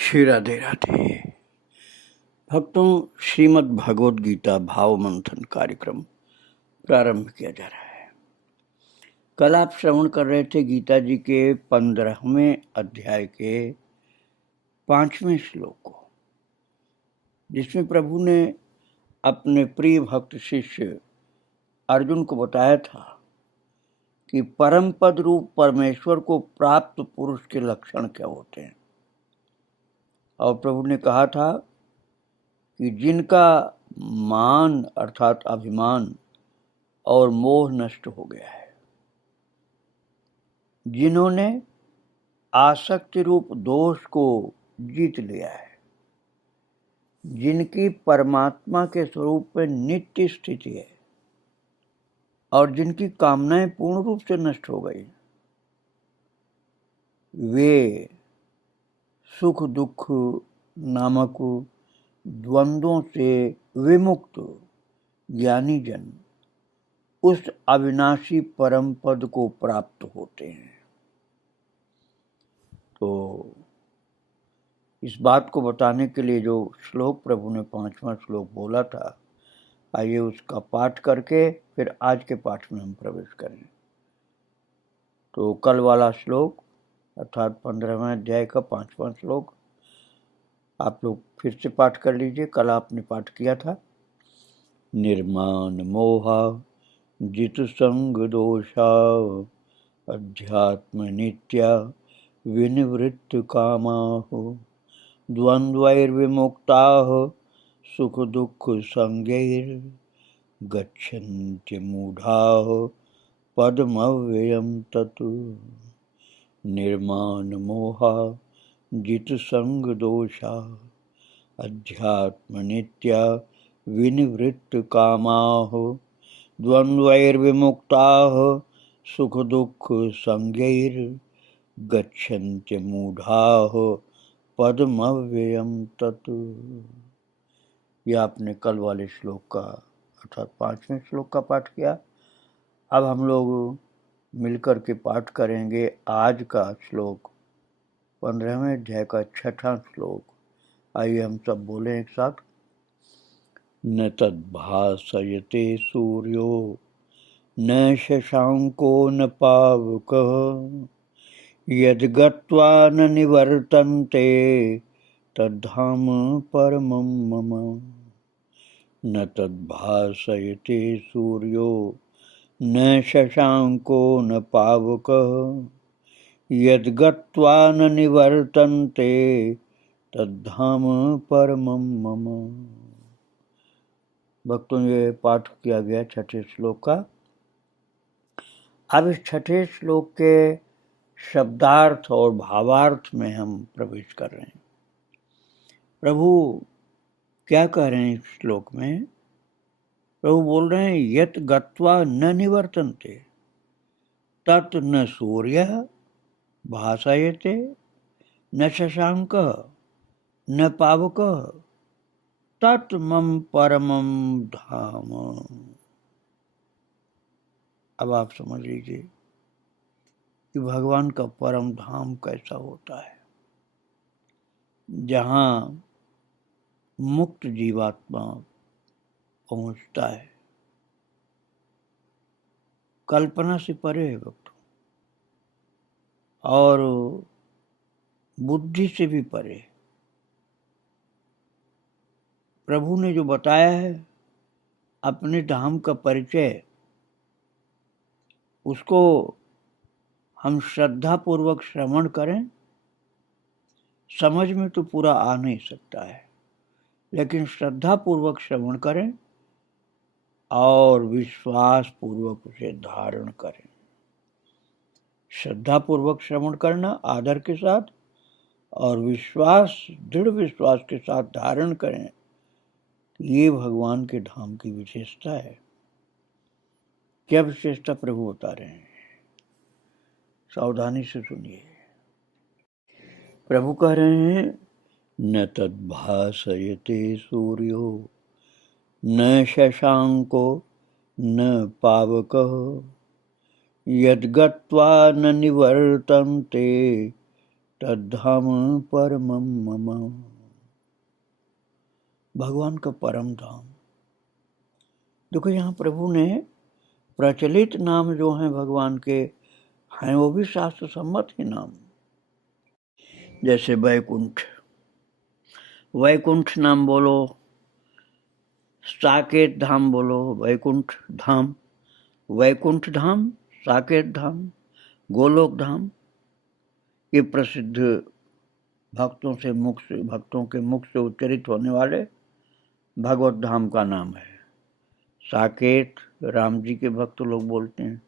श्री राधे राधे। भक्तों, श्रीमद् भगवद गीता भाव मंथन कार्यक्रम प्रारंभ किया जा रहा है। कल आप श्रवण कर रहे थे गीता जी के 15वें अध्याय के 5वें श्लोक को, जिसमें प्रभु ने अपने प्रिय भक्त शिष्य अर्जुन को बताया था कि परम पद रूप परमेश्वर को प्राप्त पुरुष के लक्षण क्या होते हैं। और प्रभु ने कहा था कि जिनका मान अर्थात अभिमान और मोह नष्ट हो गया है, जिन्होंने आसक्ति रूप दोष को जीत लिया है, जिनकी परमात्मा के स्वरूप में नित्य स्थिति है और जिनकी कामनाएं पूर्ण रूप से नष्ट हो गई, वे सुख दुख नामक द्वंद्वों से विमुक्त ज्ञानी जन उस अविनाशी परम पद को प्राप्त होते हैं। तो इस बात को बताने के लिए जो श्लोक प्रभु ने 5वां श्लोक बोला था, आइए उसका पाठ करके फिर आज के पाठ में हम प्रवेश करें। तो कल वाला श्लोक अर्थात 15वें अध्याय का 5वां श्लोक आप लोग फिर से पाठ कर लीजिए। कल आपने पाठ किया था। निर्माण मोहा जित संग दोषा अध्यात्म नित्या विनिवृत्त कामाः द्वन्द्वैर्विमुक्ताः सुख दुख संगैर् गच्छन्ति मूढ़ाः पदमव्ययं तत्। निर्माण मोहा जित संग दोषा अध्यात्म नित्या विनिवृत्त कामाः द्वन्द्वैर्विमुक्ताः सुख दुख संगैर् गच्छन्ति मूढ़ाः पदमव्ययं तत्। यह आपने कल वाले श्लोक का अर्थात 5वें श्लोक का पाठ किया। अब हम लोग मिलकर के पाठ करेंगे आज का श्लोक 15वें अध्याय का 6वां श्लोक। आइए हम सब बोलें एक साथ। न तद्भासयते सूर्यो न शशांको न पावकः यद्गत्वा न निवर्तन्ते तद्धाम परमं मम। न तद्भासयते सूर्यो न शशांको न पावकः यद्गत्वा न निवर्तन्ते तद्धाम परमं मम। भक्तों, ये पाठ किया गया 6ठे श्लोक का। अब इस 6ठे श्लोक के शब्दार्थ और भावार्थ में हम प्रवेश कर रहे हैं। प्रभु क्या कह रहे हैं इस श्लोक में? प्रभु बोल रहे हैं यत गत्वा न निवर्तन्ते तत् न सूर्य भासयते न शशांक न पावक तत् मम परमं धाम। अब आप समझ लीजिए कि भगवान का परम धाम कैसा होता है, जहाँ मुक्त जीवात्मा पहुंचता है। कल्पना से परे है भक्तों, और बुद्धि से भी परे। प्रभु ने जो बताया है अपने धाम का परिचय, उसको हम श्रद्धा पूर्वक श्रवण करें। समझ में तो पूरा आ नहीं सकता है, लेकिन श्रद्धा पूर्वक श्रवण करें और विश्वास पूर्वक उसे धारण करें। श्रद्धा पूर्वक श्रवण करना आदर के साथ, और विश्वास, दृढ़ विश्वास के साथ धारण करें। ये भगवान के धाम की विशेषता है। क्या विशेषता प्रभु बता रहे हैं? सावधानी से सुनिए। प्रभु कह रहे हैं न तद्भासयते सूर्यो न शशांको न पावकः यद्गत्वा न निवर्तन्ते तद्धाम परमं मम। भगवान का परम धाम। देखो यहाँ प्रभु ने प्रचलित नाम जो हैं भगवान के हैं वो भी शास्त्र सम्मत ही नाम। जैसे वैकुंठ, वैकुंठ नाम बोलो, साकेत धाम बोलो, वैकुंठ धाम, वैकुंठ धाम, साकेत धाम, गोलोक धाम, ये प्रसिद्ध भक्तों के मुख से उच्चरित होने वाले भगवत धाम का नाम है। साकेत राम जी के भक्त लोग बोलते हैं,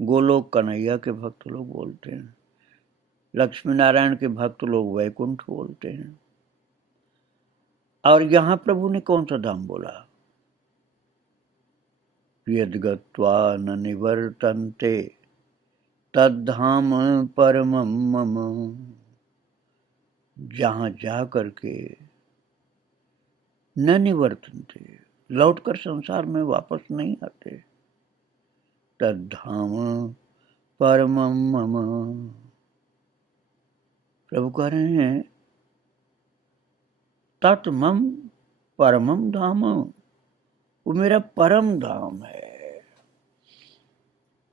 गोलोक कन्हैया के भक्त लोग बोलते हैं, लक्ष्मी नारायण के भक्त लोग वैकुंठ बोलते हैं। और यहाँ प्रभु ने कौन सा धाम बोला? यद्गत्वा न निवर्तन्ते तद्धाम परमं मम। जहाँ जा करके न निवर्तन्ते, लौटकर संसार में वापस नहीं आते, तद्धाम परमं मम। प्रभु कह रहे हैं तत्मम परमम धाम, वो मेरा परम धाम है।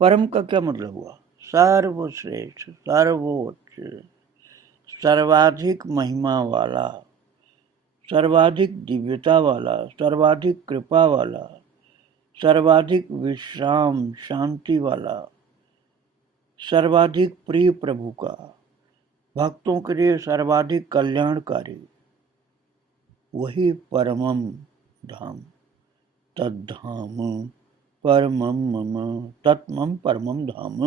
परम का क्या मतलब हुआ? सर्वश्रेष्ठ, सर्वोच्च, सर्वाधिक महिमा वाला, सर्वाधिक दिव्यता वाला, सर्वाधिक कृपा वाला, सर्वाधिक विश्राम शांति वाला, सर्वाधिक प्रिय प्रभु का, भक्तों के लिए सर्वाधिक कल्याणकारी, वही परमम धाम। तद्धाम परमम मम, तत्मम परमम धाम,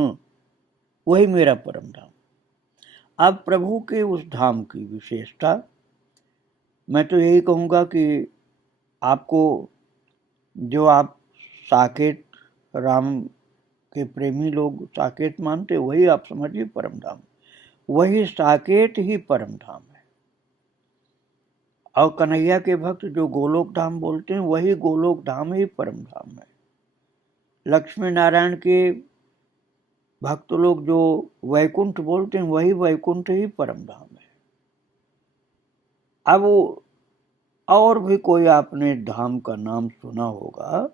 वही मेरा परम धाम। अब प्रभु के उस धाम की विशेषता, मैं तो यही कहूँगा कि आपको, जो आप साकेत राम के प्रेमी लोग साकेत मानते, वही आप समझिए परम धाम। वही साकेत ही परम धाम है। और कन्हैया के भक्त जो गोलोक धाम बोलते हैं, वही गोलोक धाम ही परम धाम है। लक्ष्मी नारायण के भक्त लोग जो वैकुंठ बोलते हैं, वही वैकुंठ ही परम धाम है। अब और भी कोई आपने धाम का नाम सुना होगा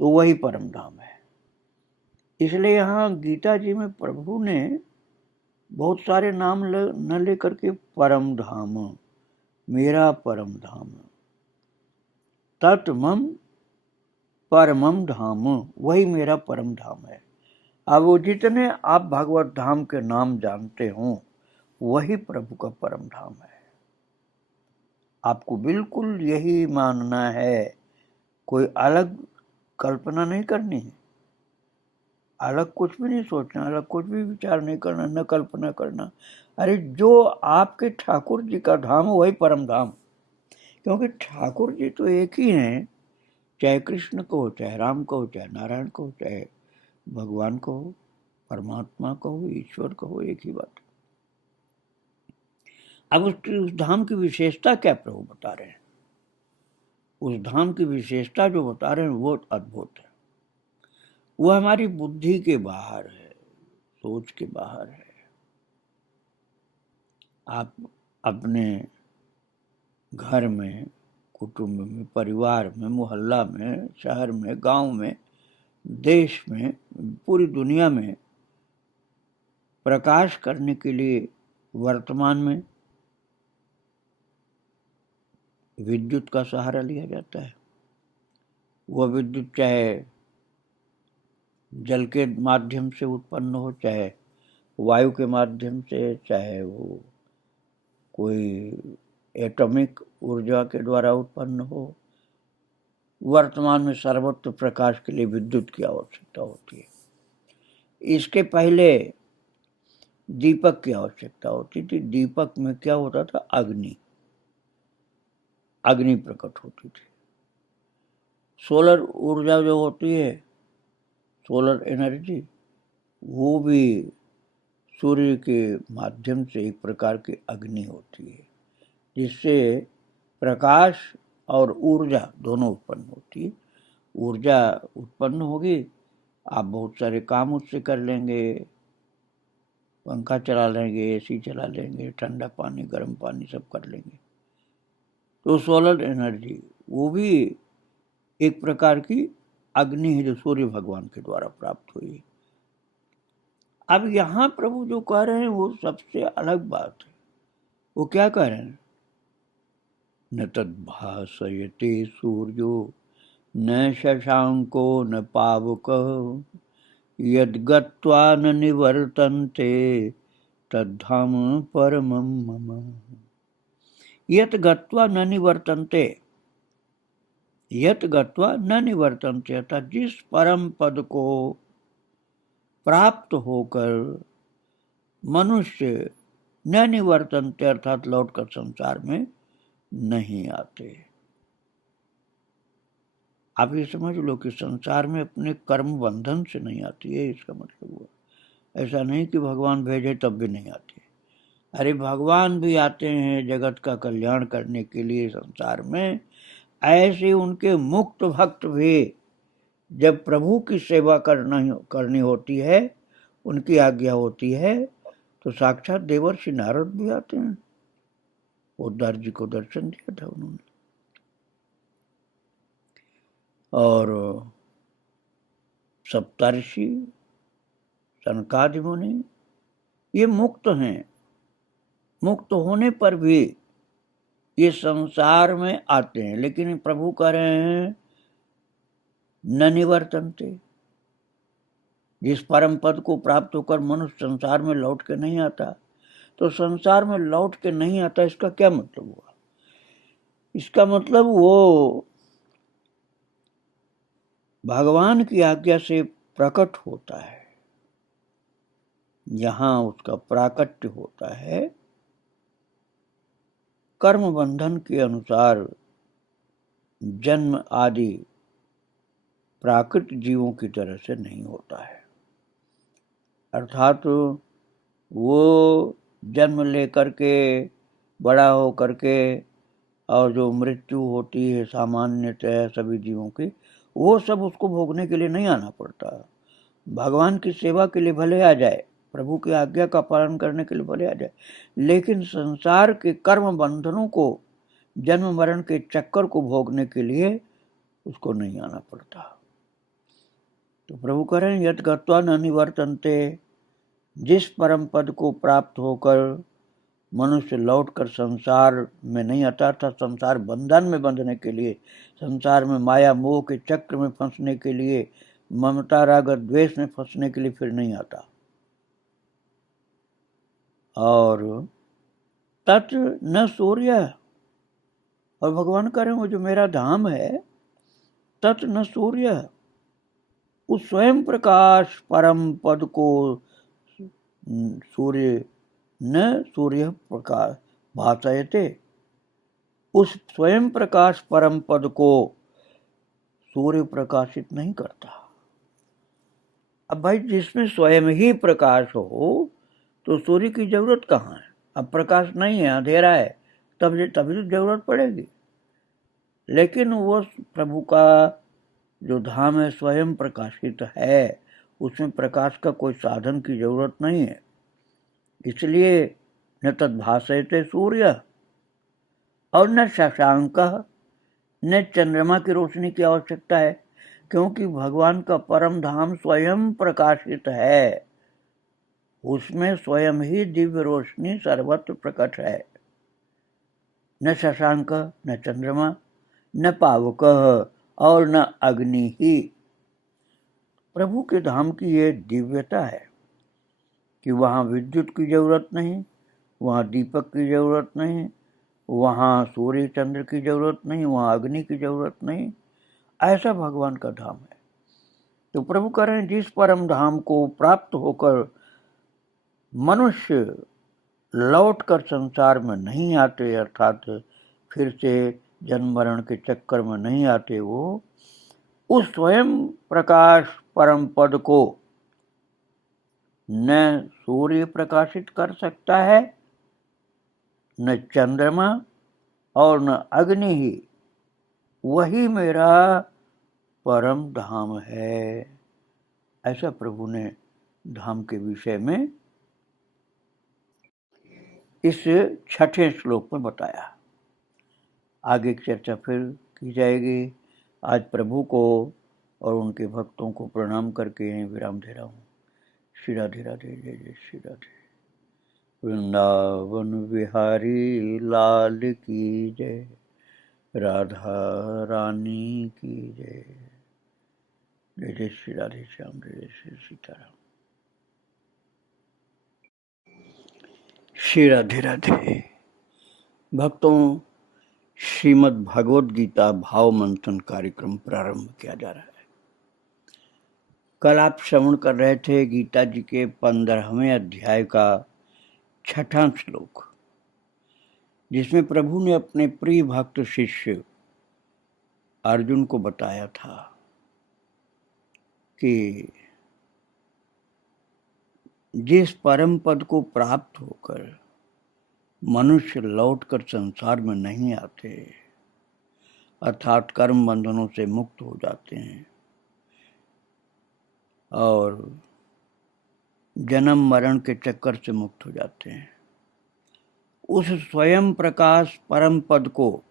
तो वही परम धाम है। इसलिए यहाँ गीता जी में प्रभु ने बहुत सारे नाम न लेकर के परम धाम, मेरा परम धाम, तत्मम परमम धाम, वही मेरा परम धाम है। अब वो जितने आप भगवत धाम के नाम जानते हो, वही प्रभु का परम धाम है। आपको बिल्कुल यही मानना है, कोई अलग कल्पना नहीं करनी है, अलग कुछ भी नहीं सोचना, अलग कुछ भी विचार नहीं करना, न कल्पना करना। अरे जो आपके ठाकुर जी का धाम वही परम धाम। क्योंकि ठाकुर जी तो एक ही हैं, चाहे कृष्ण को हो, चाहे राम को हो, चाहे नारायण को हो, चाहे भगवान को हो, परमात्मा को हो, ईश्वर को हो, एक ही बात। अब उस धाम की विशेषता क्या प्रभु बता रहे हैं? उस धाम की विशेषता जो बता रहे हैं वो अद्भुत है। वो हमारी बुद्धि के बाहर है, सोच के बाहर है। आप अपने घर में, कुटुंब में, परिवार में, मोहल्ला में, शहर में, गांव में, देश में, पूरी दुनिया में प्रकाश करने के लिए वर्तमान में विद्युत का सहारा लिया जाता है। वह विद्युत चाहे जल के माध्यम से उत्पन्न हो, चाहे वायु के माध्यम से, चाहे वो कोई एटॉमिक ऊर्जा के द्वारा उत्पन्न हो। वर्तमान में सर्वत्र प्रकाश के लिए विद्युत की आवश्यकता होती है। इसके पहले दीपक की आवश्यकता होती थी। दीपक में क्या होता था? अग्नि, अग्नि प्रकट होती थी। सोलर ऊर्जा जो होती है, सोलर एनर्जी, वो भी सूर्य के माध्यम से एक प्रकार की अग्नि होती है, जिससे प्रकाश और ऊर्जा दोनों उत्पन्न होती है। ऊर्जा उत्पन्न होगी, आप बहुत सारे काम उससे कर लेंगे, पंखा चला लेंगे, एसी चला लेंगे, ठंडा पानी गर्म पानी सब कर लेंगे। तो सोलर एनर्जी वो भी एक प्रकार की अग्नि है जो सूर्य भगवान के द्वारा प्राप्त हुई। अब यहाँ प्रभु जो कह रहे हैं वो सबसे अलग बात है। वो क्या कह रहे हैं? न तद्भासयते सूर्यो न शशांको न पावकः यद्गत्वा न निवर्तन्ते तद्धाम परमं मम। यत् गत्वा न निवर्तन्ते, यत् गत्वा न निवर्तन्ते, अर्थात जिस परम पद को प्राप्त होकर मनुष्य न निवर्तन्ते अर्थात लौटकर संसार में नहीं आते। आप ये समझ लो कि संसार में अपने कर्म बंधन से नहीं आती है, इसका मतलब हुआ। ऐसा नहीं कि भगवान भेजे तब भी नहीं आते। अरे भगवान भी आते हैं जगत का कल्याण करने के लिए संसार में। ऐसे उनके मुक्त भक्त भी जब प्रभु की सेवा करनी होती है, उनकी आज्ञा होती है, तो साक्षात देवर्षि नारद भी आते हैं। उद्धव जी को दर्शन दिया था उन्होंने। और सप्तर्षि सनकादि मुनि ये मुक्त हैं। मुक्त होने पर भी ये संसार में आते हैं, लेकिन प्रभु कह रहे हैं न निवर्तन्ते। जिस परम पद को प्राप्त होकर मनुष्य संसार में लौट के नहीं आता, तो संसार में लौट के नहीं आता इसका क्या मतलब हुआ? इसका मतलब वो भगवान की आज्ञा से प्रकट होता है। यहाँ उसका प्राकट्य होता है कर्म बंधन के अनुसार जन्म आदि प्राकृत जीवों की तरह से नहीं होता है। अर्थात वो जन्म लेकर के बड़ा हो करके और जो मृत्यु होती है सामान्यतः सभी जीवों की, वो सब उसको भोगने के लिए नहीं आना पड़ता। भगवान की सेवा के लिए भले आ जाए, प्रभु की आज्ञा का पालन करने के लिए भले आ जाए, लेकिन संसार के कर्म बंधनों को, जन्म मरण के चक्कर को भोगने के लिए उसको नहीं आना पड़ता। तो प्रभु कह रहे हैं यत् गत्वा न निवर्तन्ते। जिस परम पद को प्राप्त होकर मनुष्य लौटकर संसार में नहीं आता था, संसार बंधन में बंधने के लिए, संसार में माया मोह के चक्र में फंसने के लिए, ममता राग द्वेष में फंसने के लिए फिर नहीं आता। और तत् न सूर्य, और भगवान कह रहे हैं वो जो मेरा धाम है, तत् न सूर्य, उस स्वयं प्रकाश परम पद को सूर्य न सूर्य प्रकाश भासयते, उस स्वयं प्रकाश परम पद को सूर्य प्रकाशित नहीं करता। अब भाई जिसमें स्वयं ही प्रकाश हो तो सूर्य की जरूरत कहाँ है? अब प्रकाश नहीं है, अंधेरा है, तभी तो जरूरत पड़ेगी। लेकिन वो प्रभु का जो धाम है स्वयं प्रकाशित है, उसमें प्रकाश का कोई साधन की जरूरत नहीं है। इसलिए न तद्भासयते सूर्य और न शशांक, न चंद्रमा की रोशनी की आवश्यकता है, क्योंकि भगवान का परम धाम स्वयं प्रकाशित है। उसमें स्वयं ही दिव्य रोशनी सर्वत्र प्रकट है। न शशांक, न चंद्रमा, न पावक और न अग्नि ही। प्रभु के धाम की ये दिव्यता है कि वहाँ विद्युत की जरूरत नहीं, वहाँ दीपक की जरूरत नहीं, वहाँ सूर्य चंद्र की जरूरत नहीं, वहाँ अग्नि की जरूरत नहीं। ऐसा भगवान का धाम है। तो प्रभु कह रहे हैं जिस परम धाम को प्राप्त होकर मनुष्य लौटकर संसार में नहीं आते, अर्थात फिर से जन्म मरण के चक्कर में नहीं आते, वो उस स्वयं प्रकाश परम पद को न सूर्य प्रकाशित कर सकता है, न चंद्रमा और न अग्नि ही। वही मेरा परम धाम है। ऐसा प्रभु ने धाम के विषय में इस छठे श्लोक में बताया। आगे की चर्चा फिर की जाएगी। आज प्रभु को और उनके भक्तों को प्रणाम करके यहीं विराम दे रहा हूँ। श्री राधे राधे, जय जय श्री राधे। वृंदावन विहारी लाल की जय, राधा रानी की जय। जय जय श्री राधे श्याम, जय श्री सीताराम। श्री राधे राधे। भक्तों, श्रीमद् भगवद गीता भाव मंथन कार्यक्रम प्रारंभ किया जा रहा है। कल आप श्रवण कर रहे थे गीता जी के 15वें अध्याय का 6वां श्लोक, जिसमें प्रभु ने अपने प्रिय भक्त शिष्य अर्जुन को बताया था कि जिस परम पद को प्राप्त होकर मनुष्य लौटकर संसार में नहीं आते, अर्थात कर्म बंधनों से मुक्त हो जाते हैं और जन्म मरण के चक्कर से मुक्त हो जाते हैं, उस स्वयं प्रकाश परम पद को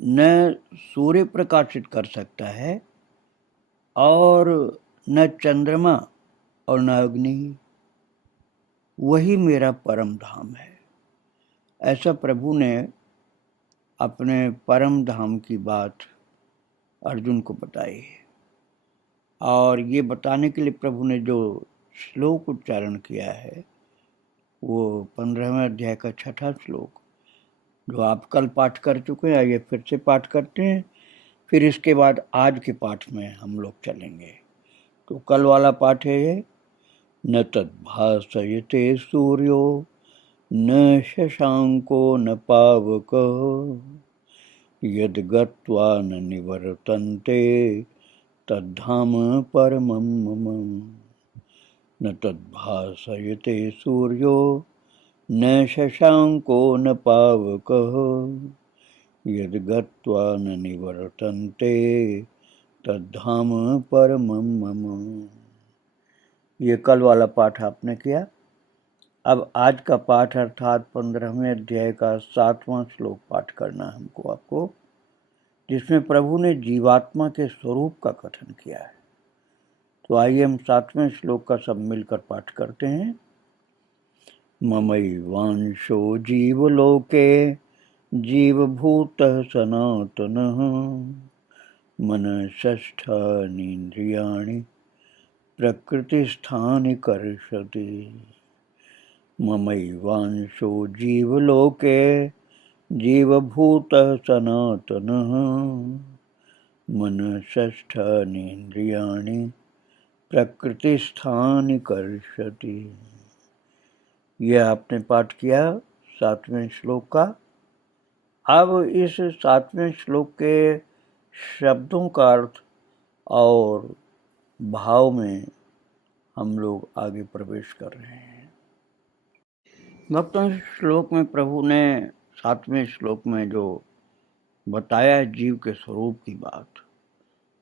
न सूर्य प्रकाशित कर सकता है और न चंद्रमा और न अग्नि। वही मेरा परम धाम है। ऐसा प्रभु ने अपने परम धाम की बात अर्जुन को बताई। और ये बताने के लिए प्रभु ने जो श्लोक उच्चारण किया है वो 15वें अध्याय का 6वां श्लोक, जो आप कल पाठ कर चुके हैं। आइए फिर से पाठ करते हैं, फिर इसके बाद आज के पाठ में हम लोग चलेंगे। तो कल वाला पाठ है ये, न तद्भासयते सूर्यो न शशांको न पावकः, यद् गत्वा न निवर्तन्ते तद्धाम परमं मम। न तद्भासयते सूर्यो न शशांको न पावकः, यद् गत्वा न निवर्तन्ते तद्धाम परमं मम। ये कल वाला पाठ आपने किया। अब आज का पाठ अर्थात 15वें अध्याय का 7वां श्लोक पाठ करना हमको आपको, जिसमें प्रभु ने जीवात्मा के स्वरूप का कथन किया है। तो आइए हम 7वें श्लोक का सब मिलकर पाठ करते हैं। ममैवांशो जीवलोके जीवभूतः सनातनः, मनःषष्ठानीन्द्रियाणि प्रकृतिस्थानि कर्षति। ममैवांशो जीवलोके जीवभूतः सनातनः, मनःषष्ठानीन्द्रियाणि प्रकृतिस्थानि कर्षति। यह आपने पाठ किया 7वें श्लोक का। अब इस 7वें श्लोक के शब्दों का अर्थ और भाव में हम लोग आगे प्रवेश कर रहे हैं। भक्तों, श्लोक में प्रभु ने 7वें श्लोक में जो बताया जीव के स्वरूप की बात,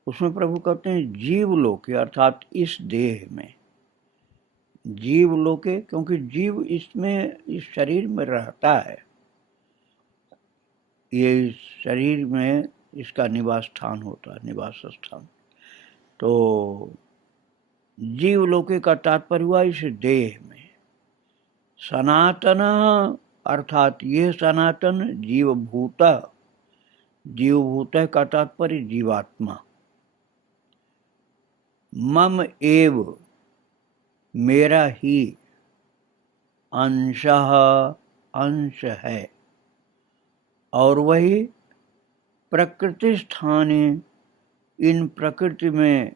उसमें प्रभु कहते हैं जीवलोके, अर्थात इस देह में। जीवलोके क्योंकि जीव इसमें, इस शरीर में रहता है, ये इस शरीर में इसका निवास स्थान होता है, निवास स्थान। तो जीवलोके का तात्पर्य हुआ इस देह में। सनातन अर्थात ये सनातन जीवभूत, जीवभूत का तात्पर्य जीवात्मा। मम एव मेरा ही, अंशः अंश है, और वही प्रकृति स्थाने इन प्रकृति में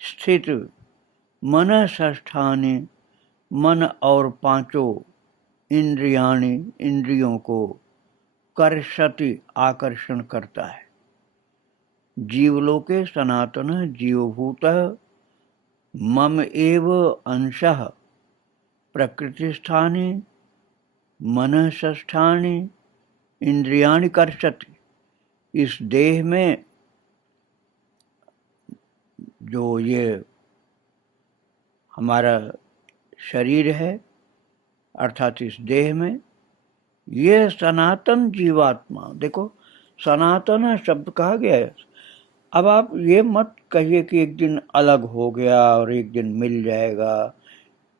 स्थित, मनःषष्ठानि मन और पांचों इंद्रियाणि इंद्रियों को कर्षति आकर्षण करता है। जीवलोके सनातन जीवभूत मम एव अंशः प्रकृतिस्थानि मनःषष्ठानि इंद्रियाणि कर्षति। इस देह में जो ये हमारा शरीर है, अर्थात इस देह में, ये सनातन जीवात्मा, देखो सनातन शब्द कहा गया है। अब आप ये मत कहिए कि एक दिन अलग हो गया और एक दिन मिल जाएगा।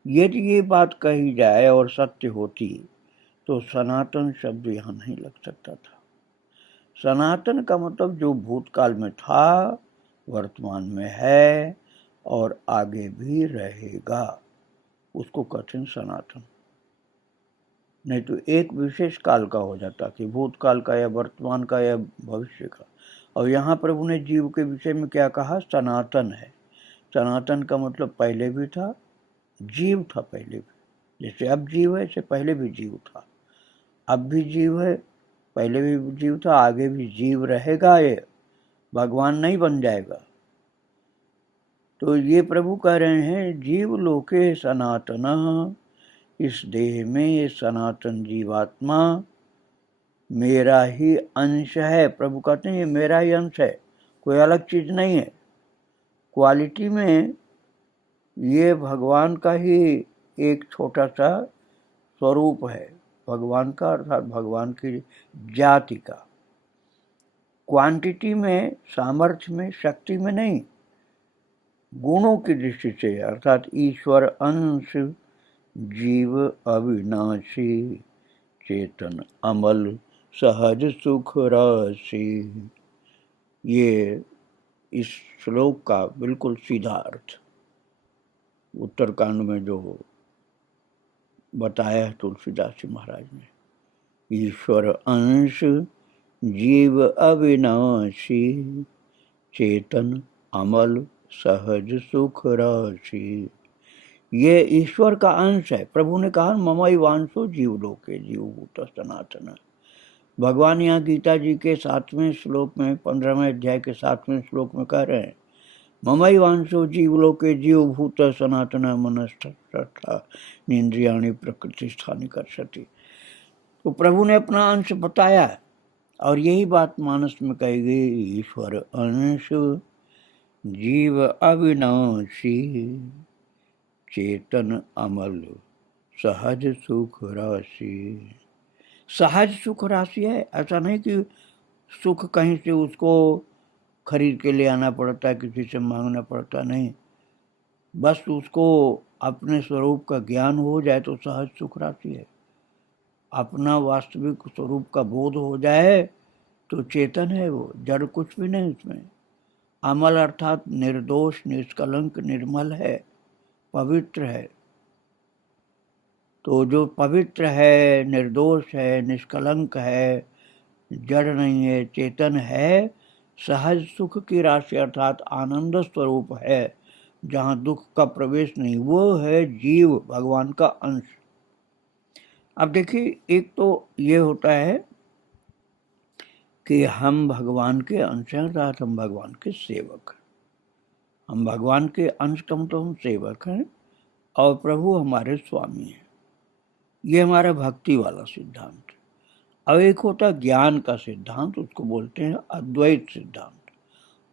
यदि ये बात कही जाए और सत्य होती तो सनातन शब्द यहाँ नहीं लग सकता था। सनातन का मतलब जो भूतकाल में था, वर्तमान में है और आगे भी रहेगा, उसको कहते हैं सनातन। नहीं तो एक विशेष काल का हो जाता कि भूतकाल का या वर्तमान का या भविष्य का। और यहाँ प्रभु ने जीव के विषय में क्या कहा? सनातन है। सनातन का मतलब पहले भी था, जीव था पहले भी। जैसे अब जीव है, इससे पहले भी जीव था, अब भी जीव है, पहले भी जीव था, आगे भी जीव रहेगा। ये भगवान नहीं बन जाएगा। तो ये प्रभु कह रहे हैं जीव लोके सनातन, इस देह में ये सनातन जीवात्मा मेरा ही अंश है। प्रभु कहते हैं ये मेरा ही अंश है, कोई अलग चीज नहीं है। क्वालिटी में ये भगवान का ही एक छोटा सा स्वरूप है, भगवान का, अर्थात भगवान की जाति का। क्वांटिटी में, सामर्थ्य में, शक्ति में नहीं, गुणों की दृष्टि से, अर्थात ईश्वर अंश, जीव अविनाशी, चेतन अमल, सहज सुख राशि। ये इस श्लोक का बिल्कुल सीधा अर्थ उत्तरकांड में जो बताया है तुलसीदास जी महाराज ने। ईश्वर अंश, जीव अविनाशी, चेतन अमल, सहज सुख राशि। ये ईश्वर का अंश है। प्रभु ने कहा ममई वांशो जीव लोके जीवभूत सनातन। भगवान यहाँ गीता जी के 7वें श्लोक में, 15वें अध्याय के 7वें श्लोक में कह रहे हैं ममई वांशो जीव लोके जीवभूत सनातन मनस्था इंद्रियाणि प्रकृति स्थानी कर सती। तो प्रभु ने अपना अंश बताया और यही बात मानस में कही गई, ईश्वर अंश, जीव अविनाशी, चेतन अमल, सहज सुख राशि। सहज सुख राशि है, ऐसा नहीं कि सुख कहीं से उसको खरीद के ले आना पड़ता है, किसी से मांगना पड़ता नहीं। बस उसको अपने स्वरूप का ज्ञान हो जाए तो सहज सुख राशि है। अपना वास्तविक स्वरूप का बोध हो जाए तो चेतन है वो, जड़ कुछ भी नहीं उसमें। अमल अर्थात निर्दोष, निष्कलंक, निर्मल है, पवित्र है। तो जो पवित्र है, निर्दोष है, निष्कलंक है, जड़ नहीं है, चेतन है, सहज सुख की राशि अर्थात आनंद स्वरूप है, जहाँ दुख का प्रवेश नहीं, वो है जीव, भगवान का अंश। अब देखिए, एक तो ये होता है कि हम भगवान के अंश हैं, अर्थात हम भगवान के सेवक हैं। हम भगवान के अंश का मतलब हम सेवक हैं और प्रभु हमारे स्वामी हैं। ये हमारा भक्ति वाला सिद्धांत। अब एक होता ज्ञान का सिद्धांत, उसको बोलते हैं अद्वैत सिद्धांत।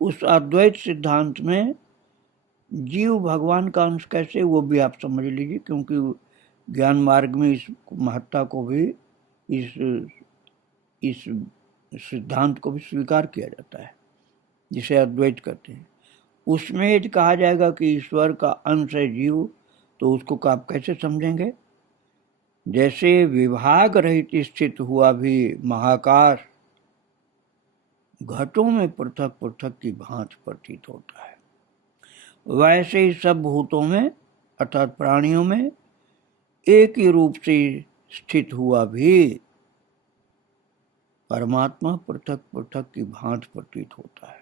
उस अद्वैत सिद्धांत में जीव भगवान का अंश कैसे, वो भी आप समझ लीजिए, क्योंकि ज्ञान मार्ग में इस महत्ता को भी, इस सिद्धांत को भी स्वीकार किया जाता है, जिसे अद्वैत कहते हैं। उसमें यदि कहा जाएगा कि ईश्वर का अंश है जीव, तो उसको आप कैसे समझेंगे? जैसे विभाग रहित स्थित हुआ भी महाकाश घटों में पृथक पृथक की भांति प्रतीत होता है, वैसे ही सब भूतों में अर्थात प्राणियों में एक ही रूप से स्थित हुआ भी परमात्मा पृथक पृथक की भांति प्रतीत होता है।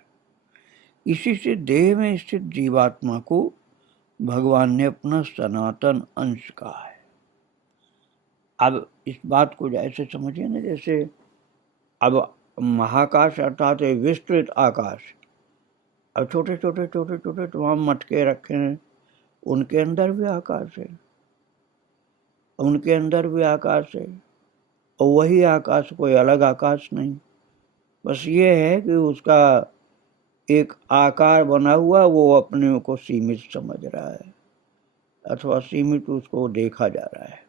इसी से देह में स्थित जीवात्मा को भगवान ने अपना सनातन अंश कहा है। अब इस बात को ऐसे समझिए ना, जैसे अब महाकाश अर्थात विस्तृत आकाश, अब छोटे छोटे छोटे छोटे तमाम मटके रखे हैं, उनके अंदर भी आकाश है, उनके अंदर भी आकाश है, और वही आकाश, कोई अलग आकाश नहीं। बस ये है कि उसका एक आकार बना हुआ, वो अपने को सीमित समझ रहा है अथवा सीमित उसको देखा जा रहा है।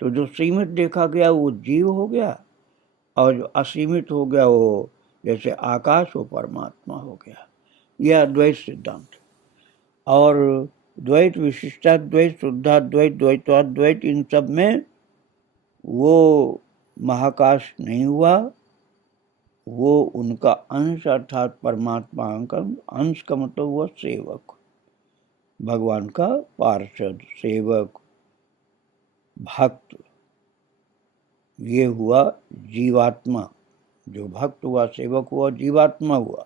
तो जो सीमित देखा गया वो जीव हो गया, और जो असीमित हो गया वो जैसे आकाश वो परमात्मा हो गया। यह अद्वैत सिद्धांत। और द्वैत, विशिष्टाद्वैत, शुद्धाद्वैत, द्वैतोद्वैत, इन सब में वो महाकाश नहीं हुआ, वो उनका अंश अर्थात परमात्मा का अंश का मतलब हुआ सेवक, भगवान का पार्षद, सेवक, भक्त। ये हुआ जीवात्मा। जो भक्त हुआ, सेवक हुआ, जीवात्मा हुआ,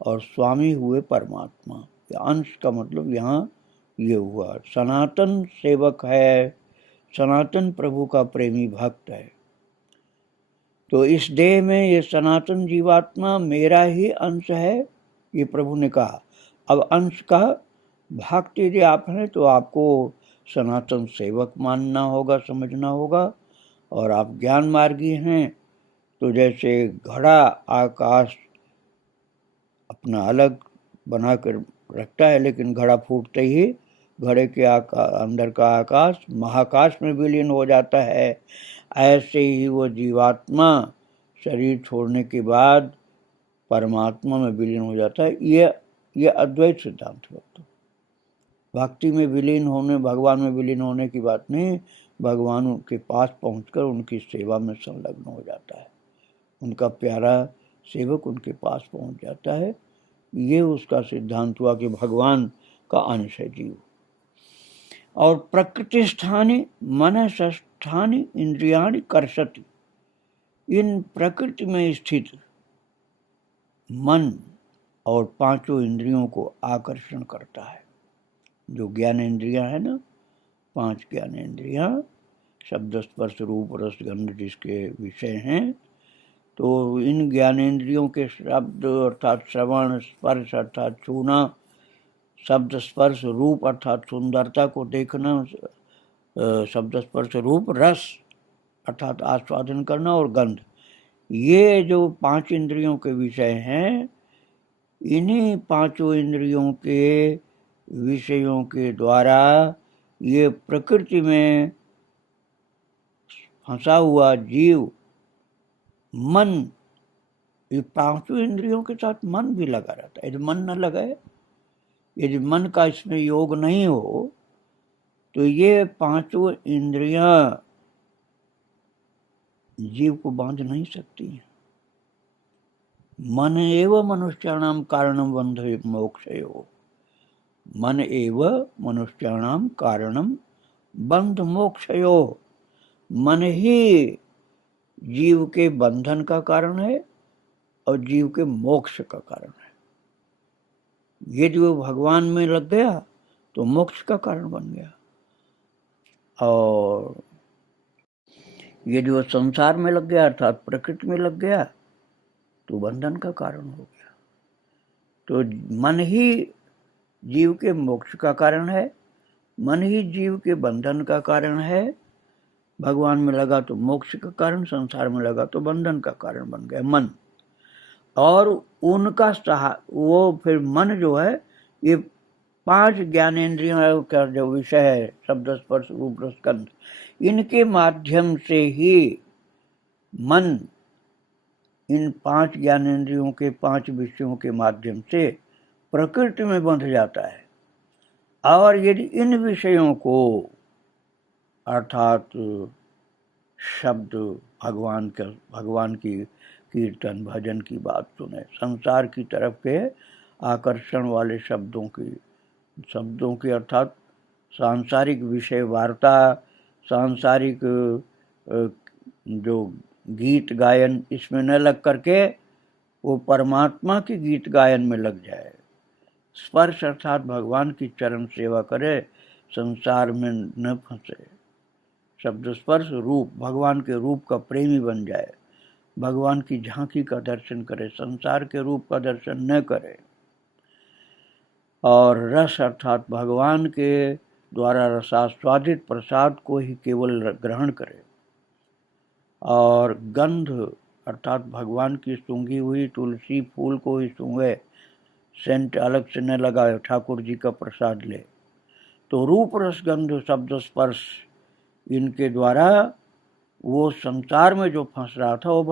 और स्वामी हुए परमात्मा। अंश का मतलब यहाँ ये हुआ। सनातन सेवक है, सनातन प्रभु का प्रेमी भक्त है। तो इस देह में ये सनातन जीवात्मा मेरा ही अंश है, ये प्रभु ने कहा। अब अंश का भक्त यदि आप हैं तो आपको सनातन सेवक मानना होगा, समझना होगा। और आप ज्ञान मार्गी हैं तो जैसे घड़ा आकाश अपना अलग बनाकर रखता है, लेकिन घड़ा फूटते ही घड़े के अंदर का आकाश महाकाश में विलीन हो जाता है, ऐसे ही वो जीवात्मा शरीर छोड़ने के बाद परमात्मा में विलीन हो जाता है। ये अद्वैत सिद्धांत है। भक्ति में विलीन होने, भगवान में विलीन होने की बात नहीं, भगवान के पास पहुंचकर उनकी सेवा में संलग्न हो जाता है, उनका प्यारा सेवक उनके पास पहुंच जाता है। ये उसका सिद्धांत हुआ कि भगवान का अंश है जीव। और प्रकृति स्थानी मनसस्थानी इंद्रियाणि कर्षति, इन प्रकृति में स्थित मन और पांचों इंद्रियों को आकर्षण करता है। जो ज्ञान इंद्रियां है ना, 5 ज्ञान इंद्रियां, शब्द स्पर्श रूप रस गंध जिसके विषय हैं, तो इन ज्ञानेंद्रियों के शब्द अर्थात श्रवण, स्पर्श अर्थात छूना, शब्द स्पर्श रूप अर्थात सुंदरता को देखना, शब्द स्पर्श रूप रस अर्थात आस्वादन करना, और गंध, ये जो 5 इंद्रियों के विषय हैं, इन्हीं 5 इंद्रियों के विषयों के द्वारा ये प्रकृति में फंसा हुआ जीव मन, ये 5 इंद्रियों के साथ मन भी लगा रहता है। यदि मन न लगे, यदि मन का इसमें योग नहीं हो, तो ये 5 इंद्रियां जीव को बांध नहीं सकती। मन एव मनुष्याणाम कारणम बंध मोक्षयो, मन एव मनुष्याणाम कारणम बंध मोक्षयो, मन ही जीव के बंधन का कारण है और जीव के मोक्ष का कारण है। यदि वो भगवान में लग गया तो मोक्ष का कारण बन गया, और यदि वो संसार में लग गया अर्थात प्रकृति में लग गया तो बंधन का कारण हो गया। तो मन ही जीव के मोक्ष का कारण है, मन ही जीव के बंधन का कारण है। भगवान में लगा तो मोक्ष का कारण, संसार में लगा तो बंधन का कारण बन गया मन। और उनका वो फिर मन जो है, ये 5 ज्ञानेंद्रियों का जो विषय है, शब्द स्पर्श रूप रस गंध, इनके माध्यम से ही मन इन 5 ज्ञानेंद्रियों के 5 विषयों के माध्यम से प्रकृति में बंध जाता है। और यदि इन विषयों को अर्थात शब्द, भगवान की कीर्तन भजन की बात सुने, संसार की तरफ के आकर्षण वाले शब्दों की अर्थात सांसारिक विषय वार्ता, सांसारिक जो गीत गायन, इसमें न लग करके वो परमात्मा के गीत गायन में लग जाए। स्पर्श अर्थात भगवान की चरण सेवा करे, संसार में न फंसे। शब्द स्पर्श रूप, भगवान के रूप का प्रेमी बन जाए, भगवान की झांकी का दर्शन करे, संसार के रूप का दर्शन न करे। और रस अर्थात भगवान के द्वारा रसास्वादित प्रसाद को ही केवल ग्रहण करे। और गंध अर्थात भगवान की सूंघी हुई तुलसी फूल को ही सूंघे, सेंट अलग से न लगाए, ठाकुर जी का प्रसाद ले। तो रूप रस गंध शब्द स्पर्श, इनके द्वारा वो संसार में जो फंस रहा था वो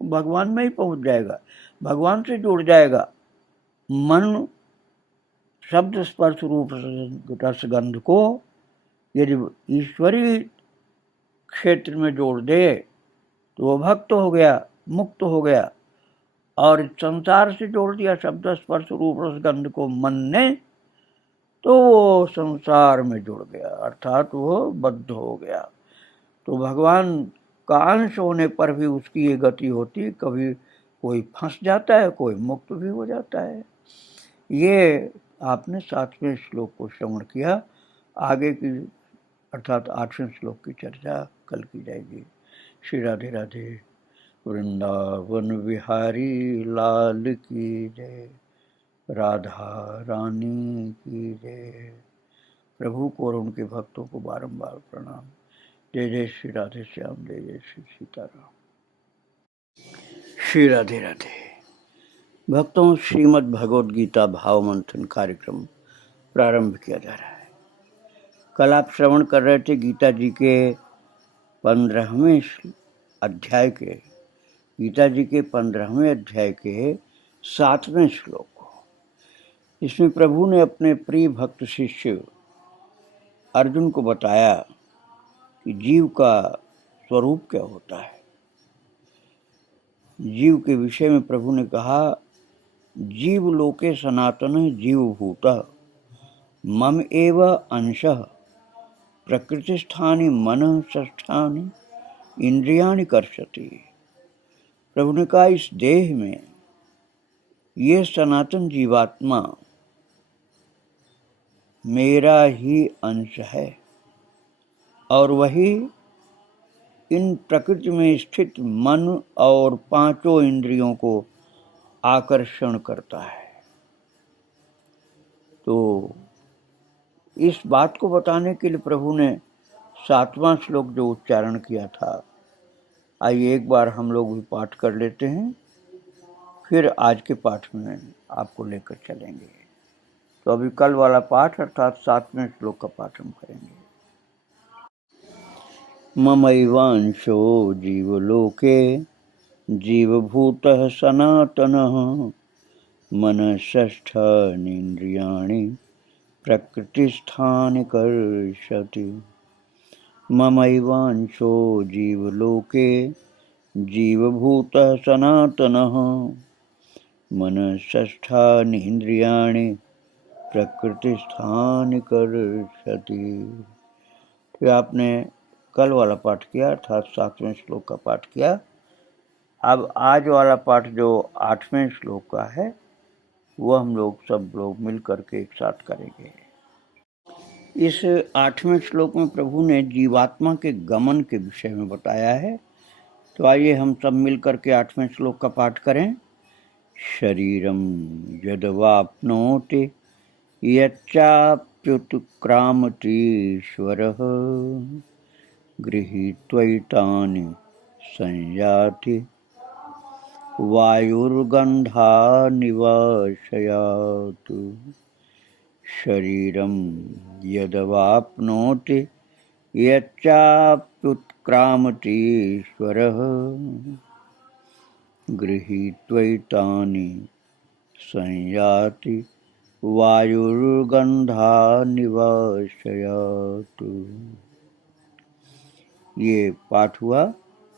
भगवान में ही पहुंच जाएगा, भगवान से जुड़ जाएगा। मन शब्द स्पर्श रूप रसगंध को यदि ईश्वरीय क्षेत्र में जोड़ दे तो वो भक्त हो गया, मुक्त हो गया। और संसार से जोड़ दिया शब्द स्पर्श रूप रसगंध को मन ने, तो वो संसार में जुड़ गया, अर्थात वो बद्ध हो गया। तो भगवान का अंश होने पर भी उसकी ये गति होती, कभी कोई फंस जाता है, कोई मुक्त भी हो जाता है। ये आपने 7वें श्लोक को श्रवण किया। आगे की अर्थात 8वें श्लोक की चर्चा कल की जाएगी। श्री राधे राधे। वृंदावन विहारी लाल की जय, राधा रानी की जय। प्रभु को और उनके भक्तों को बारंबार प्रणाम। जय जय श्री राधे श्याम, जय जय श्री सीताराम। श्री राधे राधे। भक्तों, श्रीमद् भगवद गीता भाव मंथन कार्यक्रम प्रारंभ किया जा रहा है। कल आप श्रवण कर रहे थे गीता जी के 15वें अध्याय के, गीता जी के 15वें अध्याय के 7वें श्लोक को। इसमें प्रभु ने अपने प्रिय भक्त शिष्य अर्जुन को बताया कि जीव का स्वरूप क्या होता है। जीव के विषय में प्रभु ने कहा, जीव लोके सनातन जीवभूतः मम एव अंशः प्रकृतिस्थानि मनः षष्ठानि इंद्रियाणि कर्षति। प्रभु ने कहा, इस देह में ये सनातन जीवात्मा मेरा ही अंश है और वही इन प्रकृति में स्थित मन और 5 इंद्रियों को आकर्षण करता है। तो इस बात को बताने के लिए प्रभु ने 7वां श्लोक जो उच्चारण किया था, आइए एक बार हम लोग भी पाठ कर लेते हैं, फिर आज के पाठ में आपको लेकर चलेंगे। तो अभी कल वाला पाठ अर्थात 7वें श्लोक का पाठ हम करेंगे। ममैवांशो जीवलोके जीवभूतः सनातनः मनःषष्ठानीन्द्रियाणि प्रकृतिस्थानि कर्षति। ममैवांशो जीवलोके जीवभूतः सनातनः मनःषष्ठानीन्द्रियाणि प्रकृतिस्थानि कर्षति। तो आपने कल वाला पाठ किया अर्थात 7वें श्लोक का पाठ किया। अब आज वाला पाठ जो 8वें श्लोक का है वो हम लोग सब लोग मिल करके एक साथ करेंगे। इस 8वें श्लोक में प्रभु ने जीवात्मा के गमन के विषय में बताया है। तो आइए हम सब मिल करके 8वें श्लोक का पाठ करें। शरीरम यद्वाप्नोति यच्चाप्युत्क्रामतीश्वरः गृहीत्वैतानि संयाति वायुर्गन्धानिवाशयातु। शरीरं यदवाप्नोति यच्चाप्युत्क्रामतीश्वरः गृहीत्वैतानि संयाति वायुर्गन्धानिवाशयातु। ये पाठ हुआ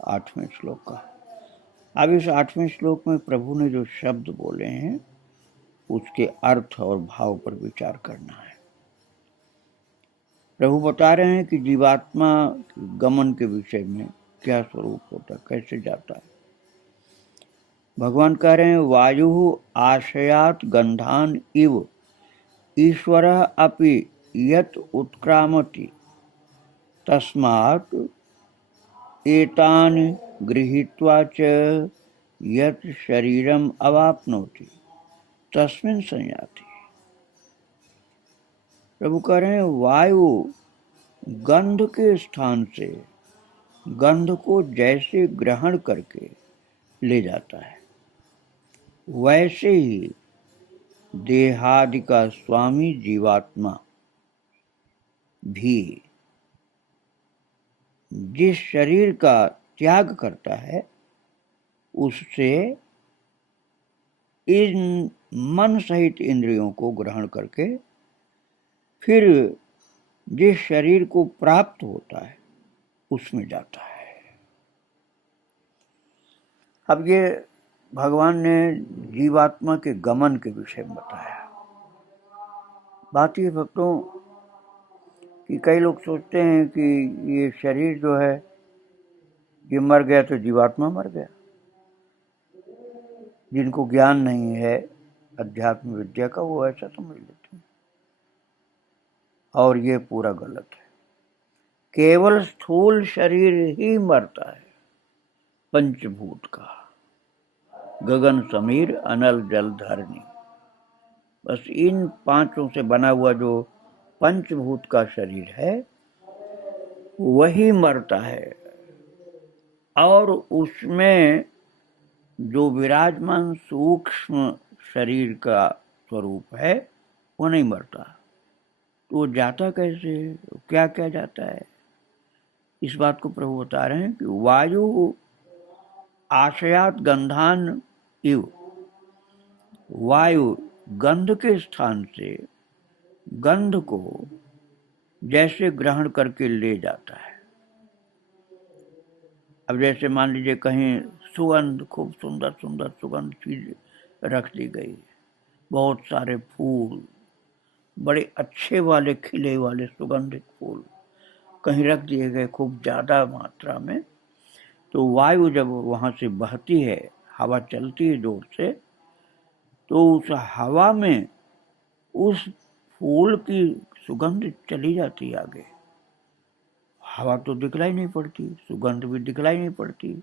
8वें श्लोक का। अब इस 8वें श्लोक में प्रभु ने जो शब्द बोले हैं उसके अर्थ और भाव पर विचार करना है। प्रभु बता रहे हैं कि जीवात्मा गमन के विषय में क्या स्वरूप होता है, कैसे जाता है। भगवान कह रहे हैं, वायु आशयात गंधान इव ईश्वरः अपि यत् उत्क्रामति तस्मात् एतानि गृहीत्वा च यत् शरीरम अवाप्नोति तस्मिन् संयाति। प्रभु कह रहे हैं, वायु गंध के स्थान से गंध को जैसे ग्रहण करके ले जाता है, वैसे ही देहादि का स्वामी जीवात्मा भी जिस शरीर का त्याग करता है उससे इन मन सहित इंद्रियों को ग्रहण करके फिर जिस शरीर को प्राप्त होता है उसमें जाता है। अब ये भगवान ने जीवात्मा के गमन के विषय में बताया। बात ये भक्तों कि कई लोग सोचते हैं कि ये शरीर जो है ये मर गया तो जीवात्मा मर गया। जिनको ज्ञान नहीं है अध्यात्म विद्या का वो ऐसा समझ लेते हैं, और ये पूरा गलत है। केवल स्थूल शरीर ही मरता है, पंचभूत का, गगन समीर अनल जल धरनी, बस इन पांचों से बना हुआ जो पंचभूत का शरीर है वही मरता है, और उसमें जो विराजमान सूक्ष्म शरीर का स्वरूप है वो नहीं मरता। तो वो जाता कैसे, क्या क्या जाता है, इस बात को प्रभु बता रहे हैं कि वायु आशयात गंधान इव, वायु गंध के स्थान से गंध को जैसे ग्रहण करके ले जाता है। अब जैसे मान लीजिए कहीं सुगंध, खूब सुंदर सुंदर सुगंध चीज रख दी गई, बहुत सारे फूल, बड़े अच्छे वाले खिले वाले सुगंधित फूल कहीं रख दिए गए खूब ज्यादा मात्रा में, तो वायु जब वहां से बहती है, हवा चलती है जोर से, तो उस हवा में उस फूल की सुगंध चली जाती है आगे। हवा तो दिखलाई नहीं पड़ती, सुगंध भी दिखलाई नहीं पड़ती,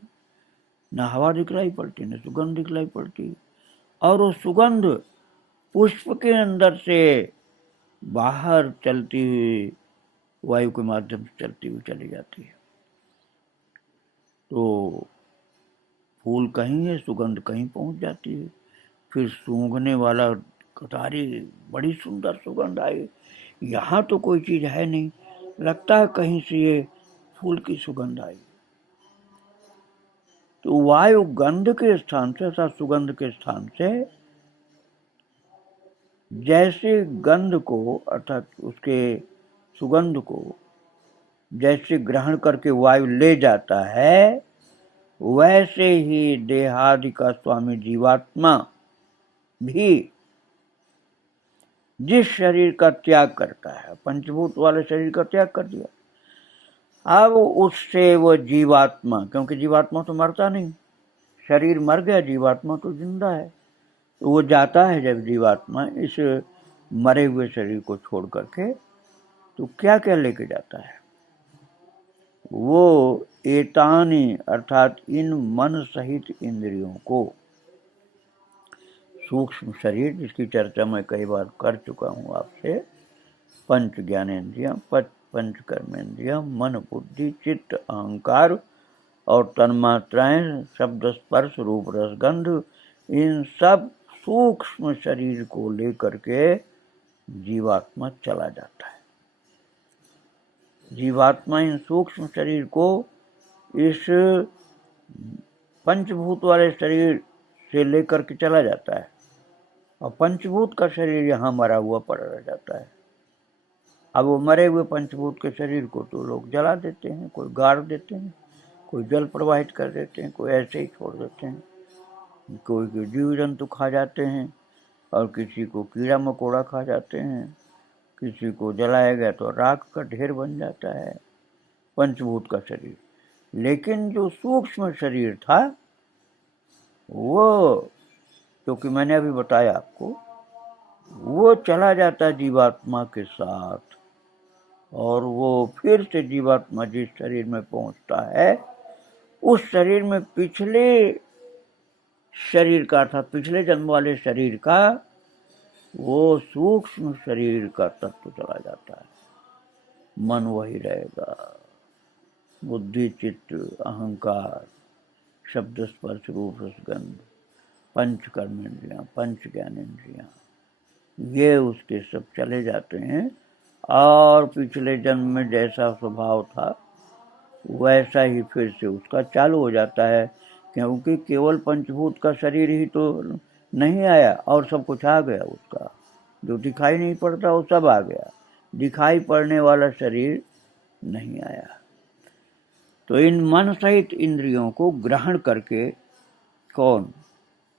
न हवा दिखलाई पड़ती न सुगंध दिखलाई पड़ती, और वो सुगंध पुष्प के अंदर से बाहर चलती हुई वायु के माध्यम से चलती हुई चली जाती है। तो फूल कहीं है, सुगंध कहीं पहुंच जाती है, फिर सूंघने वाला कटारी, बड़ी सुंदर सुगंध आई, यहाँ तो कोई चीज है नहीं, लगता है कहीं से ये फूल की सुगंध आई। तो वायु गंध के स्थान से अर्थात सुगंध के स्थान से जैसे गंध को अर्थात उसके सुगंध को जैसे ग्रहण करके वायु ले जाता है, वैसे ही देहादि का स्वामी जीवात्मा भी जिस शरीर का त्याग करता है, पंचभूत वाले शरीर का त्याग कर दिया, अब उससे वो जीवात्मा, क्योंकि जीवात्मा तो मरता नहीं, शरीर मर गया, जीवात्मा तो जिंदा है, तो वो जाता है जब जीवात्मा इस मरे हुए शरीर को छोड़ करके, तो क्या क्या लेके जाता है, वो एतानी अर्थात इन मन सहित इंद्रियों को, सूक्ष्म शरीर जिसकी चर्चा मैं कई बार कर चुका हूँ आपसे, पंच ज्ञानेन्द्रियां, पंच कर्मेंद्रियां, मन बुद्धि चित्त अहंकार और तन्मात्राएं, शब्द स्पर्श रूप रस गंध, इन सब सूक्ष्म शरीर को लेकर के जीवात्मा चला जाता है। जीवात्मा इन सूक्ष्म शरीर को इस पंचभूत वाले शरीर से लेकर के चला जाता है, और पंचभूत का शरीर यहाँ मरा हुआ पड़ा रह जाता है। अब वो मरे हुए पंचभूत के शरीर को तो लोग जला देते हैं, कोई गाड़ देते हैं, कोई जल प्रवाहित कर देते हैं, कोई ऐसे ही छोड़ देते हैं, कोई जीव जंतु खा जाते हैं, और किसी को कीड़ा मकोड़ा खा जाते हैं, किसी को जलाया गया तो राख का ढेर बन जाता है पंचभूत का शरीर। लेकिन जो सूक्ष्म शरीर था वो, क्योंकि मैंने अभी बताया आपको, वो चला जाता जीवात्मा के साथ, और वो फिर से जीवात्मा जिस शरीर में पहुंचता है, उस शरीर में पिछले शरीर का था, पिछले जन्म वाले शरीर का वो सूक्ष्म शरीर का तत्व चला जाता है, मन वही रहेगा, बुद्धि चित्त अहंकार शब्द स्पर्श रूप रसगंध, पंच कर्मेंद्रियां, पंच ज्ञानेन्द्रियां, ये उसके सब चले जाते हैं, और पिछले जन्म में जैसा स्वभाव था वैसा ही फिर से उसका चालू हो जाता है, क्योंकि केवल पंचभूत का शरीर ही तो नहीं आया और सब कुछ आ गया उसका। जो दिखाई नहीं पड़ता वो सब आ गया, दिखाई पड़ने वाला शरीर नहीं आया। तो इन मन सहित इंद्रियों को ग्रहण करके कौन?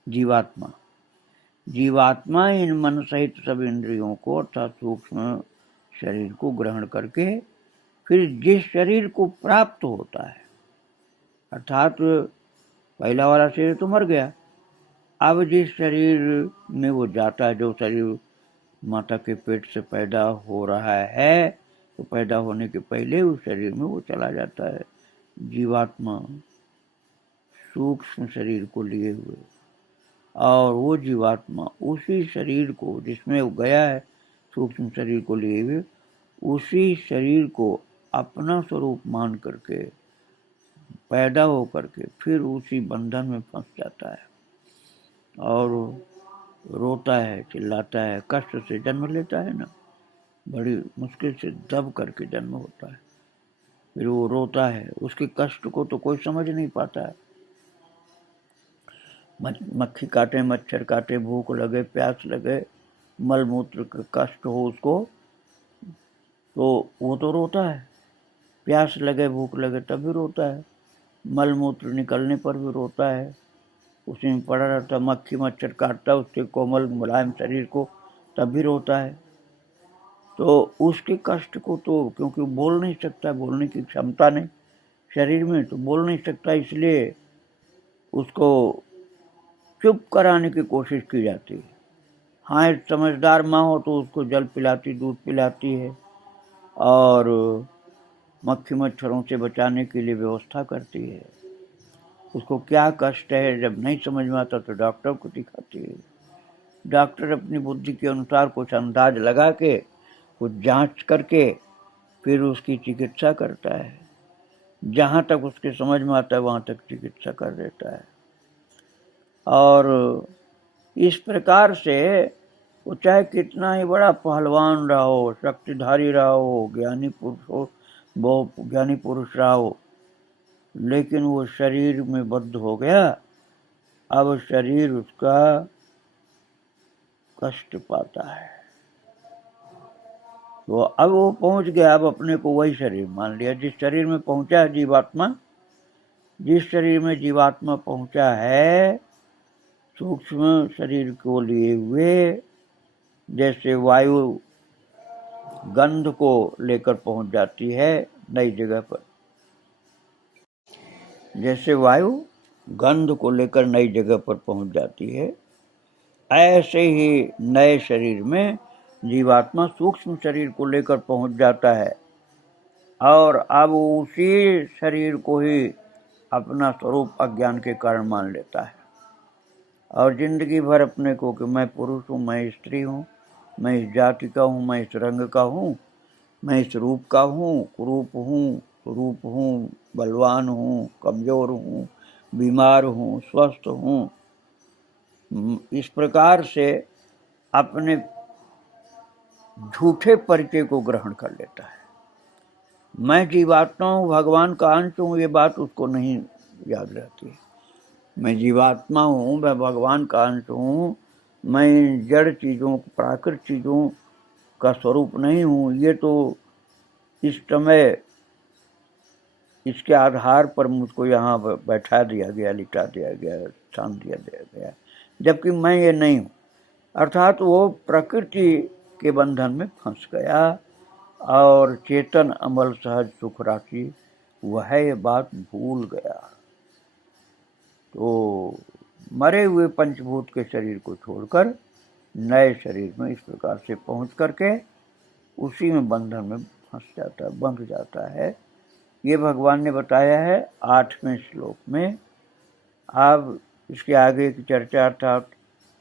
जीवात्मा। जीवात्मा इन मन सहित सब इंद्रियों को अर्थात सूक्ष्म शरीर को ग्रहण करके फिर जिस शरीर को प्राप्त होता है, अर्थात पहला वाला शरीर तो मर गया, अब जिस शरीर में वो जाता है, जो शरीर माता के पेट से पैदा हो रहा है, तो पैदा होने के पहले उस शरीर में वो चला जाता है जीवात्मा, सूक्ष्म शरीर को लिए हुए। और वो जीवात्मा उसी शरीर को जिसमें वो गया है, सूक्ष्म शरीर को लिए हुए, उसी शरीर को अपना स्वरूप मान करके पैदा हो करके फिर उसी बंधन में फंस जाता है और रोता है, चिल्लाता है, कष्ट से जन्म लेता है ना, बड़ी मुश्किल से दब करके जन्म होता है। फिर वो रोता है, उसके कष्ट को तो कोई समझ नहीं पाता है। मक्खी काटे, मच्छर काटे, भूख लगे, प्यास लगे, मल मूत्र का कष्ट हो उसको, तो वो तो रोता है। प्यास लगे, भूख लगे तब भी रोता है, मल मूत्र निकलने पर भी रोता है, उसी में पड़ा रहता, मक्खी मच्छर काटता उसके कोमल मुलायम शरीर को तब भी रोता है। तो उसके कष्ट को तो क्योंकि बोल नहीं सकता, बोलने की क्षमता नहीं शरीर में, तो बोल नहीं सकता, इसलिए उसको चुप कराने की कोशिश की जाती है। हाँ, एक समझदार माँ हो तो उसको जल पिलाती, दूध पिलाती है और मक्खी मच्छरों से बचाने के लिए व्यवस्था करती है। उसको क्या कष्ट है जब नहीं समझ में आता तो डॉक्टर को दिखाती है। डॉक्टर अपनी बुद्धि के अनुसार कुछ अंदाज लगा के, कुछ जांच करके फिर उसकी चिकित्सा करता है। जहाँ तक उसके समझ में आता है वहाँ तक चिकित्सा कर देता है। और इस प्रकार से वो चाहे कितना ही बड़ा पहलवान रहा हो, शक्तिधारी रहा हो, ज्ञानी पुरुष हो, वो ज्ञानी पुरुष रहा हो, लेकिन वो शरीर में बद्ध हो गया, अब शरीर उसका कष्ट पाता है। तो अब वो पहुंच गया, अब अपने को वही शरीर मान लिया जिस शरीर में पहुंचा है जीवात्मा। जिस शरीर में जीवात्मा पहुंचा है, सूक्ष्म शरीर को लिए हुए, जैसे वायु गंध को लेकर पहुंच जाती है नई जगह पर, जैसे वायु गंध को लेकर नई जगह पर पहुंच जाती है, ऐसे ही नए शरीर में जीवात्मा सूक्ष्म शरीर को लेकर पहुंच जाता है और अब उसी शरीर को ही अपना स्वरूप अज्ञान के कारण मान लेता है और जिंदगी भर अपने को कि मैं पुरुष हूँ, मैं स्त्री हूँ, मैं इस जाति का हूँ, मैं इस रंग का हूँ, मैं इस रूप का हूँ, कुरूप हूँ, स्वरूप हूँ, बलवान हूँ, कमजोर हूँ, बीमार हूँ, स्वस्थ हूँ, इस प्रकार से अपने झूठे परिचय को ग्रहण कर लेता है। मैं जीवात्मा हूँ, भगवान का अंश हूँ, ये बात उसको नहीं याद रहती है। मैं जीवात्मा हूँ, मैं भगवान का अंश हूँ, मैं जड़ चीज़ों, प्राकृत चीज़ों का स्वरूप नहीं हूँ, ये तो इस समय इसके आधार पर मुझको यहाँ बैठा दिया गया, लिटा दिया गया, स्थान दिया गया, जबकि मैं ये नहीं हूँ। अर्थात वो प्रकृति के बंधन में फंस गया और चेतन अमल सहज सुख राशि वह ये बात भूल गया। तो मरे हुए पंचभूत के शरीर को छोड़कर नए शरीर में इस प्रकार से पहुंच करके उसी में बंधन में फंस जाता है, बंध जाता है। ये भगवान ने बताया है 8वें श्लोक में। अब इसके आगे की चर्चा अर्थात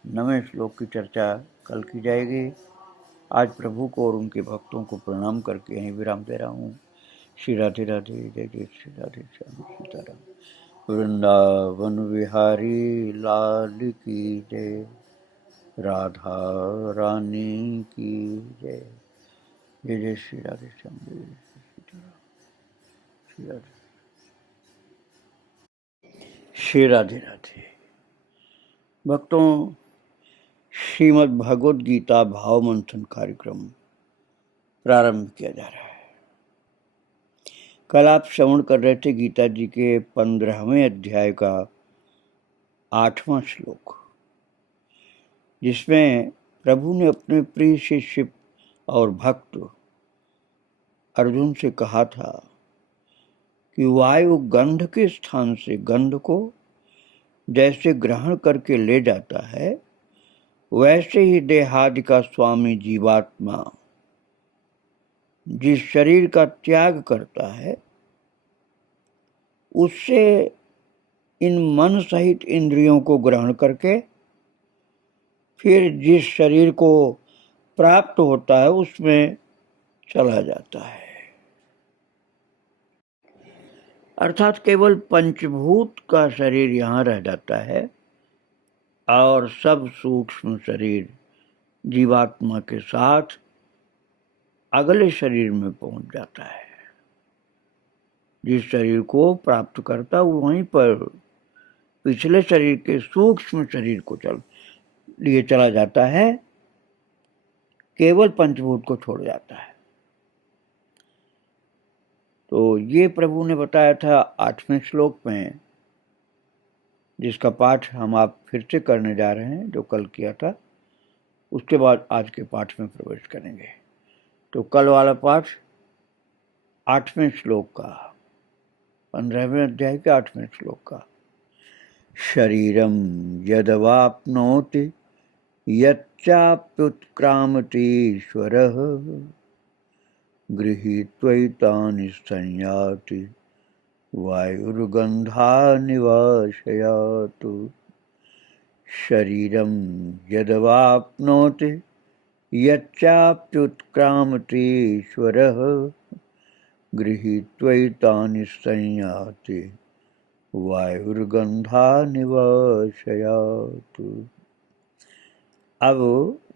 9वें श्लोक की चर्चा कल की जाएगी। आज प्रभु को और उनके भक्तों को प्रणाम करके यहीं विराम दे रहा हूँ। श्री राधे राधे, जय जय श्री राधे श्याम सीताराम। वृंदावन विहारी लाल की जय, राधा रानी की जय। जय जय श्री राधे श्याम, जय जय श्री सीताराम। श्री राधे। श्री राधे राधे। भक्तों, श्रीमद् भगवद गीता भाव मंथन कार्यक्रम प्रारंभ किया जा रहा है। कल आप श्रवण कर रहे थे गीता जी के 15वें अध्याय का 8वां श्लोक, जिसमें प्रभु ने अपने प्रिय शिष्य और भक्त अर्जुन से कहा था कि वायु गंध के स्थान से गंध को जैसे ग्रहण करके ले जाता है, वैसे ही देहादि का स्वामी जीवात्मा जिस शरीर का त्याग करता है, उससे इन मन सहित इंद्रियों को ग्रहण करके फिर जिस शरीर को प्राप्त होता है उसमें चला जाता है। अर्थात केवल पंचभूत का शरीर यहाँ रह जाता है और सब सूक्ष्म शरीर जीवात्मा के साथ अगले शरीर में पहुंच जाता है। जिस शरीर को प्राप्त करता वहीं पर पिछले शरीर के सूक्ष्म शरीर को लिए चला जाता है, केवल पंचभूत को छोड़ जाता है। तो ये प्रभु ने बताया था 8वें श्लोक में, जिसका पाठ हम आप फिर से करने जा रहे हैं, जो कल किया था। उसके बाद आज के पाठ में प्रवेश करेंगे। तो कल वाला पाठ 8वें श्लोक का, 15वें अध्याय के 8वें श्लोक का। शरीरम यदवाप्नोति यच्चाप्युत्क्रामति ईश्वरः गृहीत्वैतानि संयाति वायुर्गन्धानिवाशयातु। शरीरम यदवाप्नोति यच्चाप्युत्क्रामति ईश्वरः गृहीत्वैतानि संयाति वायुर्गन्धानिवाशयातु। अब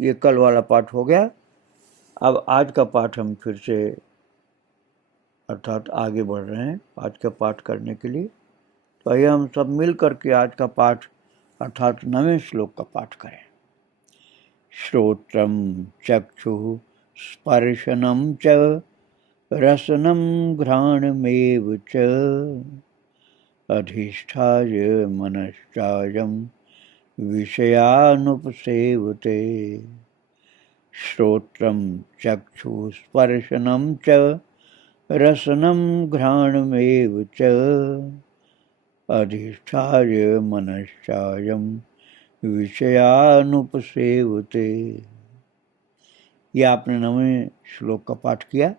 ये कल वाला पाठ हो गया। अब आज का पाठ हम फिर से अर्थात आगे बढ़ रहे हैं आज का पाठ करने के लिए। तो आइए हम सब मिल करके आज का पाठ अर्थात 9वें श्लोक का पाठ करें। श्रोत्रम चक्षुः स्पर्शनम च रसनम घ्राणमेव च अधिष्ठाय मनश्चायं विषयानुपसेवते। श्रोत्रम चक्षुः स्पर्शनम च रसनम घ्राणमेव च अधिष्ठाय मनश्चायं विषयानुपसेवते। यह आपने 9वें श्लोक का पाठ किया।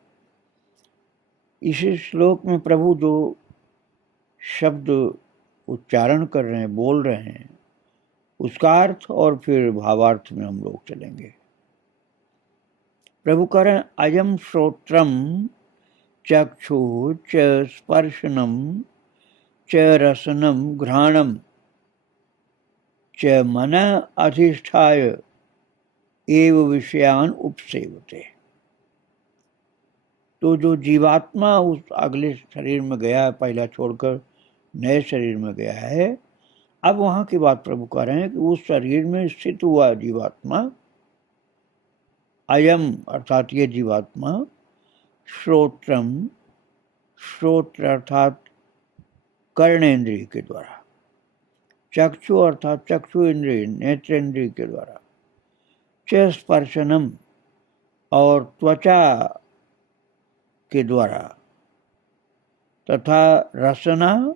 इसी श्लोक में प्रभु जो शब्द उच्चारण कर रहे हैं, बोल रहे हैं, उसका अर्थ और फिर भावार्थ में हम लोग चलेंगे। प्रभु कह रहे हैं अयम श्रोत्रम चक्षु च स्पर्शनम च रसनम घ्राणम च मन अधिष्ठाय एव विषयान उपसेवते। तो जो जीवात्मा उस अगले शरीर में गया है, पहला छोड़कर नए शरीर में गया है, अब वहाँ की बात प्रभु कह रहे हैं कि उस शरीर में स्थित हुआ जीवात्मा, अयम अर्थात ये जीवात्मा, श्रोत्रम, श्रोत्र अर्थात कर्णेंद्रिय के द्वारा, चक्षु अर्थात चक्षु इंद्रिय नेत्रेंद्रिय के द्वारा, च स्पर्शनम और त्वचा के द्वारा, तथा रसना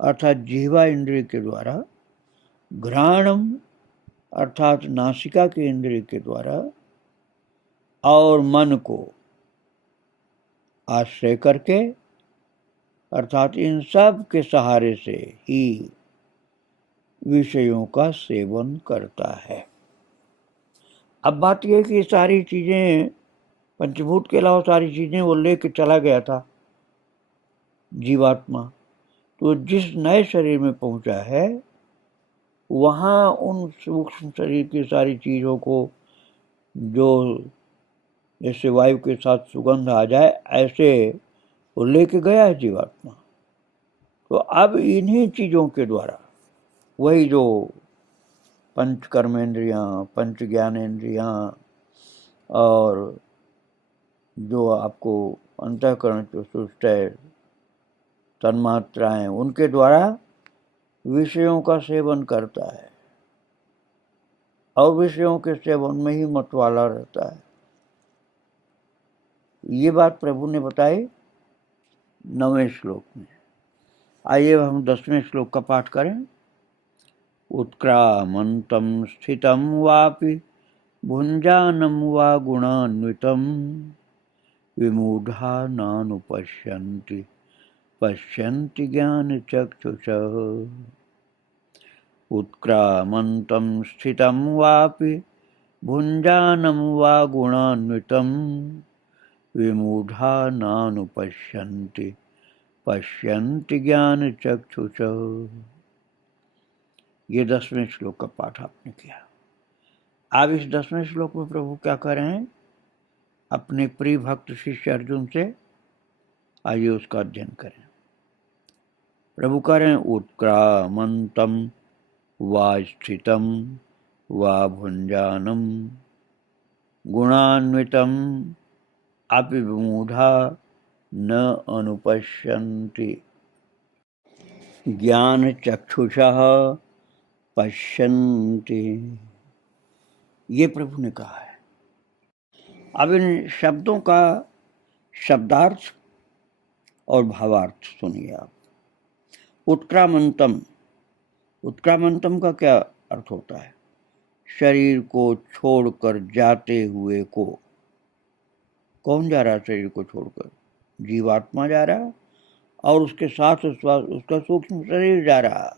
अर्थात जिह्वा इंद्रिय के द्वारा, घ्राणम अर्थात नासिका के इंद्रिय के द्वारा, और मन को आश्रय करके अर्थात इन सब के सहारे से ही विषयों का सेवन करता है। अब बात यह कि सारी चीज़ें, पंचभूत के अलावा सारी चीज़ें वो लेके चला गया था जीवात्मा। तो जिस नए शरीर में पहुंचा है, वहाँ उन सूक्ष्म शरीर की सारी चीज़ों को, जो जैसे वायु के साथ सुगंध आ जाए, ऐसे वो लेके गया है जीवात्मा। तो अब इन्हीं चीजों के द्वारा वही जो पंच कर्मेंद्रियां, पंच ज्ञानेंद्रियां और जो आपको अंतःकरण चतुष्ट तन्मात्राएं, उनके द्वारा विषयों का सेवन करता है और विषयों के सेवन में ही मतवाला रहता है। ये बात प्रभु ने बताई 9वें श्लोक में। आइए हम 10वें श्लोक का पाठ करें। उत्क्रामन्तं स्थितं वापि भुञ्जानं वा गुणान्वितं विमूढा नानुपश्यन्ति पश्यन्ति ज्ञानचक्षुषः। उत्क्रामन्तं स्थितं वापि भुञ्जानं वा गुणान्वितं विमूढा नानुपश्यन्ति पश्यन्ति ज्ञानचक्षुषः। ये 10वें श्लोक का पाठ आपने किया। अब इस 10वें श्लोक में प्रभु क्या कर रहे हैं? अपने प्रिय भक्त शिष्य अर्जुन से आइए उसका अध्ययन करें। प्रभु कह रहे हैं उत्क्रामन्तं वा स्थितं वा भुञ्जानं गुणान्वितं अपि विमूढा न अनुपश्यन्ति ज्ञानचक्षुषः पश्यन्ति। ये प्रभु ने कहा है। अब इन शब्दों का शब्दार्थ और भावार्थ सुनिए आप। उत्क्रामंतम, उत्क्रामंतम का क्या अर्थ होता है? शरीर को छोड़कर जाते हुए को। कौन जा रहा है शरीर को छोड़कर? जीवात्मा जा रहा है और उसके साथ उसका सूक्ष्म शरीर जा रहा है।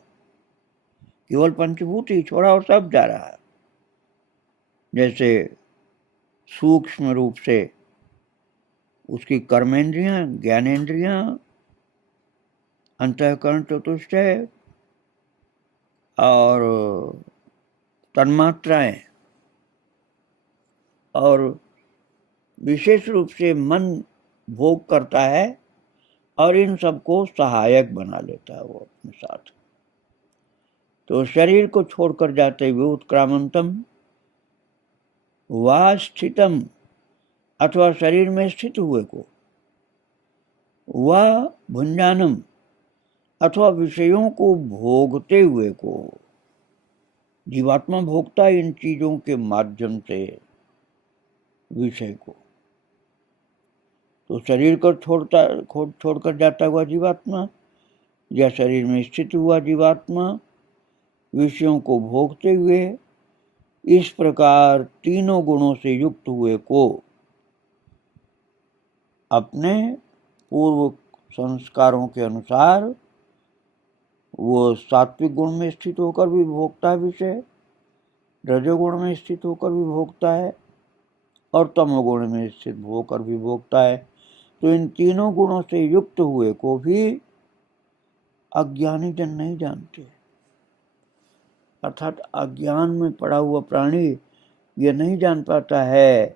केवल पंचभूत ही छोड़ा और सब जा रहा है। जैसे सूक्ष्म रूप से उसकी कर्मेंद्रियां, ज्ञानेंद्रियां, अंतःकरण चतुष्ट और तन्मात्राएं और विशेष रूप से मन भोग करता है और इन सबको सहायक बना लेता है वो अपने साथ। तो शरीर को छोड़कर जाते हुए उत्क्रामंतम वा स्थितम, अथवा शरीर में स्थित हुए को, वा भुंजानम, अथवा विषयों को भोगते हुए को। जीवात्मा भोगता है इन चीजों के माध्यम से विषय को। तो शरीर को छोड़कर जाता हुआ जीवात्मा या शरीर में स्थित हुआ जीवात्मा विषयों को भोगते हुए इस प्रकार तीनों गुणों से युक्त हुए को अपने पूर्व संस्कारों के अनुसार वो सात्विक गुण में स्थित होकर भी भोगता है विषय, रजोगुण में स्थित होकर भी भोगता है और तमोगुण में स्थित होकर भी भोगता है। तो इन तीनों गुणों से युक्त हुए को भी अज्ञानी जन नहीं जानते। अर्थात अज्ञान में पड़ा हुआ प्राणी ये नहीं जान पाता है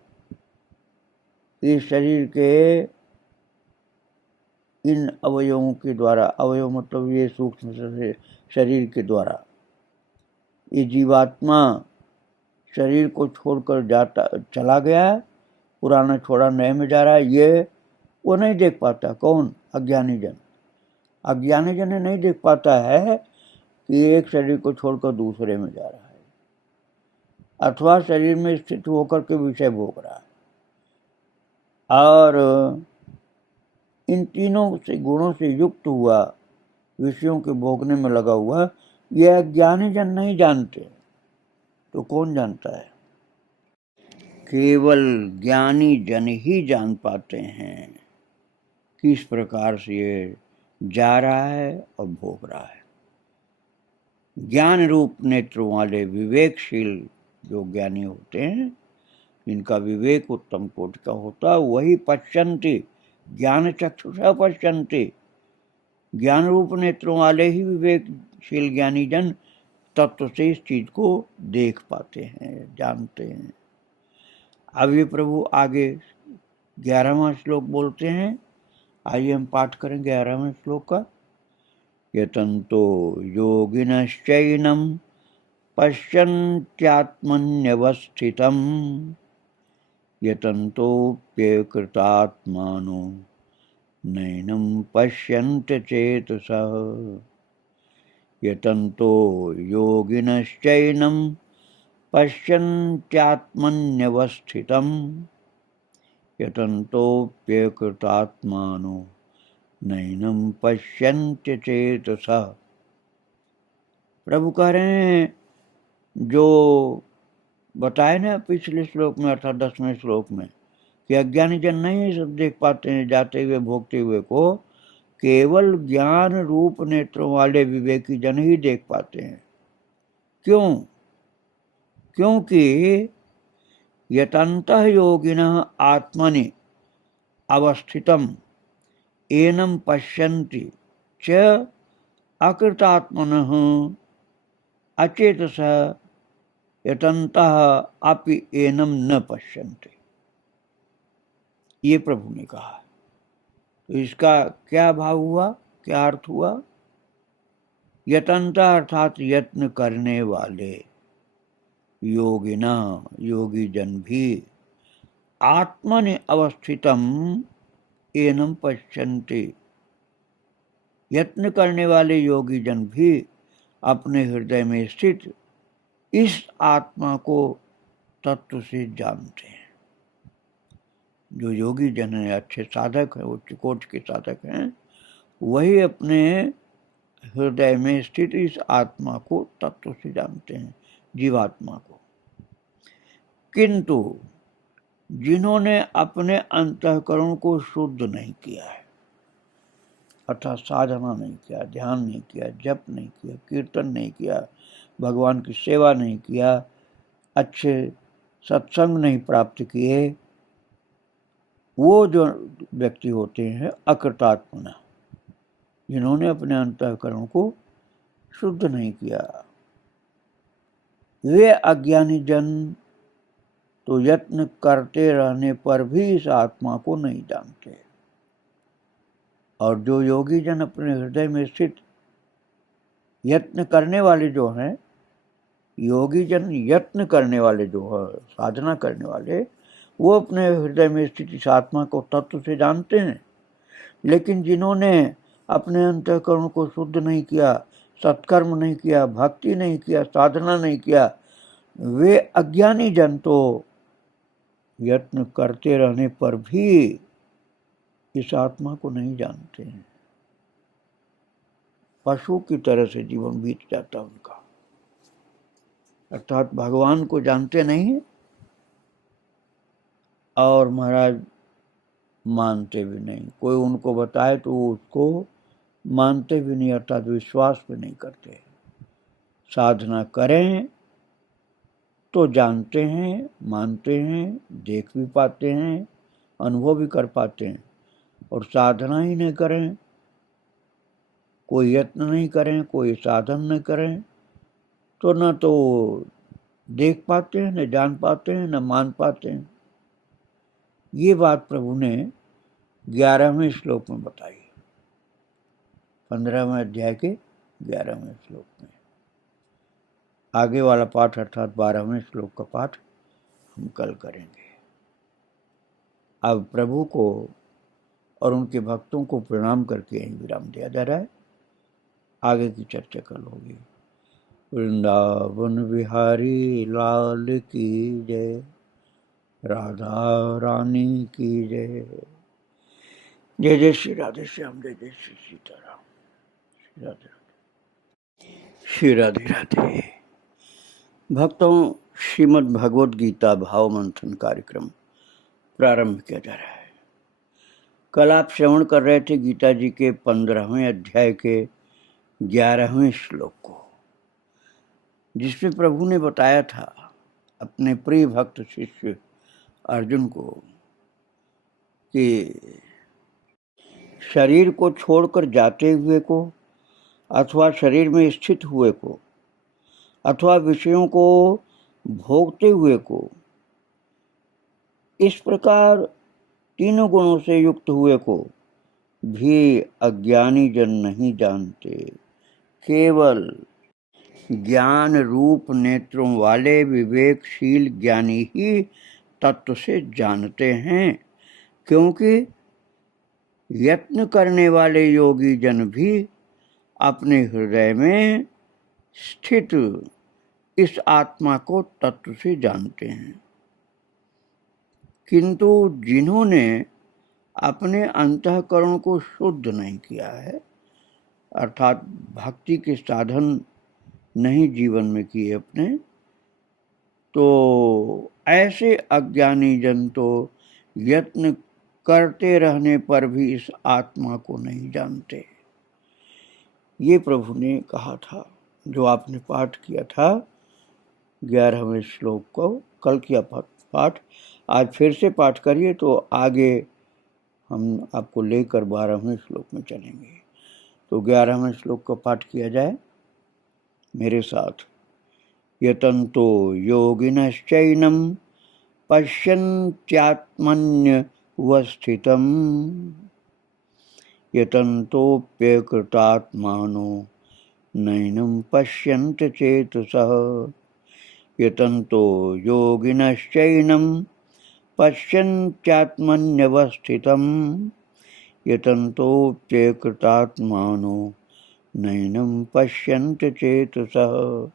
कि शरीर के इन अवयवों के द्वारा, अवयव मतलब ये सूक्ष्म शरीर के द्वारा, ये जीवात्मा शरीर को छोड़कर चला गया, पुराना छोड़ा नए में जा रहा है, ये वो नहीं देख पाता। कौन? अज्ञानी जन। अज्ञानी जन नहीं देख पाता है कि एक शरीर को छोड़कर दूसरे में जा रहा है अथवा शरीर में स्थित होकर के विषय भोग रहा है और इन तीनों से गुणों से युक्त हुआ विषयों के भोगने में लगा हुआ, यह अज्ञानी जन नहीं जानते। तो कौन जानता है? केवल ज्ञानी जन ही जान पाते हैं किस प्रकार से ये जा रहा है और भोग रहा है। ज्ञान रूप नेत्रों वाले विवेकशील जो ज्ञानी होते हैं, इनका विवेक उत्तम कोटि का होता है, वही पश्यन्ति, ज्ञान चक्षुषा पश्यन्ति। ज्ञान रूप नेत्रों वाले ही विवेकशील ज्ञानी जन तत्व से इस चीज को देख पाते हैं, जानते हैं। अब ये प्रभु आगे 11वां श्लोक बोलते हैं। आइए हम पाठ करें 11वें श्लोक का। यतन्तो योगिनश्चैनं पश्यन्त्यात्मन्यवस्थितं यतन्तोऽप्यकृतात्मानो नैनं पश्यन्त्य चेतसः। यतन्तो योगिनश्चैनं पश्यन्त्यात्मन्यवस्थितं यतन्तोऽप्यकृतात्मानो नैनं पश्यन्त्य चेतसः। प्रभु कह रहे हैं जो बताए ना पिछले श्लोक में अर्थात 10वें श्लोक में कि अज्ञानी जन नहीं सब देख पाते हैं जाते हुए भोगते हुए को, केवल ज्ञान रूप नेत्रों वाले विवेकी जन ही देख पाते हैं। क्यों? क्योंकि यतन्तः योगिनः आत्मनि अवस्थितम् एनं पश्यन्ति च अकृतात्मनः अचेतसः यतन्तः अपि एनं न पश्यन्ति। ये प्रभु ने कहा। तो इसका क्या भाव हुआ, क्या अर्थ हुआ? यतन्तः अर्थात यत्न करने वाले, योगिना योगी जन भी, आत्मनि अवस्थितम एनं पश्यन्ति, यत्न करने वाले योगी जन भी अपने हृदय में स्थित इस आत्मा को तत्व से जानते हैं। जो योगी जन है, अच्छे साधक है, उच्च कोटि के साधक हैं, वही अपने हृदय में स्थित इस आत्मा को तत्व से जानते हैं, जीवात्मा को। किंतु जिन्होंने अपने अंतःकरण को शुद्ध नहीं किया है, अर्थात साधना नहीं किया, ध्यान नहीं किया, जप नहीं किया, कीर्तन नहीं किया, भगवान की सेवा नहीं किया, अच्छे सत्संग नहीं प्राप्त किए, वो जो व्यक्ति होते हैं अकृतात्मना, जिन्होंने अपने अंतःकरण को शुद्ध नहीं किया, वे अज्ञानी जन तो यत्न करते रहने पर भी इस आत्मा को नहीं जानते। और जो योगी जन अपने हृदय में स्थित यत्न करने वाले जो हैं, योगी जन यत्न करने वाले जो है, साधना करने वाले, वो अपने हृदय में स्थित इस आत्मा को तत्व से जानते हैं। लेकिन जिन्होंने अपने अंतःकरण को शुद्ध नहीं किया, सत्कर्म नहीं किया, भक्ति नहीं किया, साधना नहीं किया, वे अज्ञानी जन तो यत्न करते रहने पर भी इस आत्मा को नहीं जानते हैं। पशु की तरह से जीवन बीत जाता उनका, अर्थात भगवान को जानते नहीं और महाराज मानते भी नहीं। कोई उनको बताए तो उसको मानते भी नहीं, अर्थात विश्वास भी नहीं करते। साधना करें तो जानते हैं, मानते हैं, देख भी पाते हैं, अनुभव भी कर पाते हैं। और साधना ही नहीं करें, कोई यत्न नहीं करें, कोई साधन नहीं करें, तो न तो देख पाते हैं, न जान पाते हैं, न मान पाते हैं। ये बात प्रभु ने 11वें श्लोक में बताई, 15वें अध्याय के 11वें श्लोक में। आगे वाला पाठ अर्थात 12वें श्लोक का पाठ हम कल करेंगे। अब प्रभु को और उनके भक्तों को प्रणाम करके यहीं विराम दिया जा रहा है। आगे की चर्चा कल होगी। वृंदावन बिहारी लाल की जय, राधा रानी की जय। जय जय श्री राधे श्याम, जय जय श्री सीताराम। श्री राधे श्री राधे राधे। भक्तों, श्रीमद् भगवद गीता भाव मंथन कार्यक्रम प्रारंभ किया जा रहा है। कल आप श्रवण कर रहे थे गीता जी के 15वें अध्याय के 11वें श्लोक को, जिसमें प्रभु ने बताया था अपने प्रिय भक्त शिष्य अर्जुन को कि शरीर को छोड़कर जाते हुए को, अथवा शरीर में स्थित हुए को, अथवा विषयों को भोगते हुए को, इस प्रकार तीनों गुणों से युक्त हुए को भी अज्ञानी जन नहीं जानते। केवल ज्ञान रूप नेत्रों वाले विवेकशील ज्ञानी ही तत्व से जानते हैं, क्योंकि यत्न करने वाले योगी जन भी अपने हृदय में स्थित इस आत्मा को तत्व से जानते हैं, किंतु जिन्होंने अपने अंतःकरण को शुद्ध नहीं किया है, अर्थात भक्ति के साधन नहीं जीवन में किए अपने, तो ऐसे अज्ञानी जन तो यत्न करते रहने पर भी इस आत्मा को नहीं जानते। ये प्रभु ने कहा था, जो आपने पाठ किया था 11वें श्लोक को, कल किया पाठ, आज फिर से पाठ करिए तो आगे हम आपको लेकर 12वें श्लोक में चलेंगे। तो 11वें श्लोक का पाठ किया जाए मेरे साथ। यतन्तो योगिनश्चैनं पश्यन्त्यात्मन्यवस्थितं यतन्तोऽप्यकृतात्मानो नैनं पश्यन्ति चेतसः। यतन्तो योगिनश्चैनं पश्यन्त्यात्मन्यवस्थितं यतन्तोऽप्यकृतात्मानो नैनं पश्यन्ति चेतसः।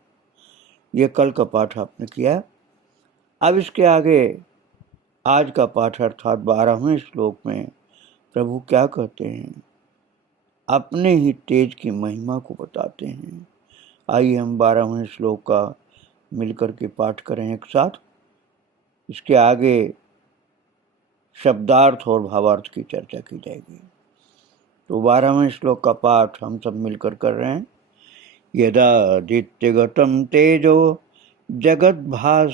ये कल का पाठ आपने किया। अब इसके आगे आज का पाठ अर्थात 12वें श्लोक में प्रभु क्या कहते हैं, अपने ही तेज की महिमा को बताते हैं। आइए हम 12वें श्लोक का मिलकर के पाठ करें एक साथ। इसके आगे शब्दार्थ और भावार्थ की चर्चा की जाएगी। तो 12वें श्लोक का पाठ हम सब मिलकर कर रहे हैं। यदादित्यगतं तेजो जगद्भासयतेऽखिलं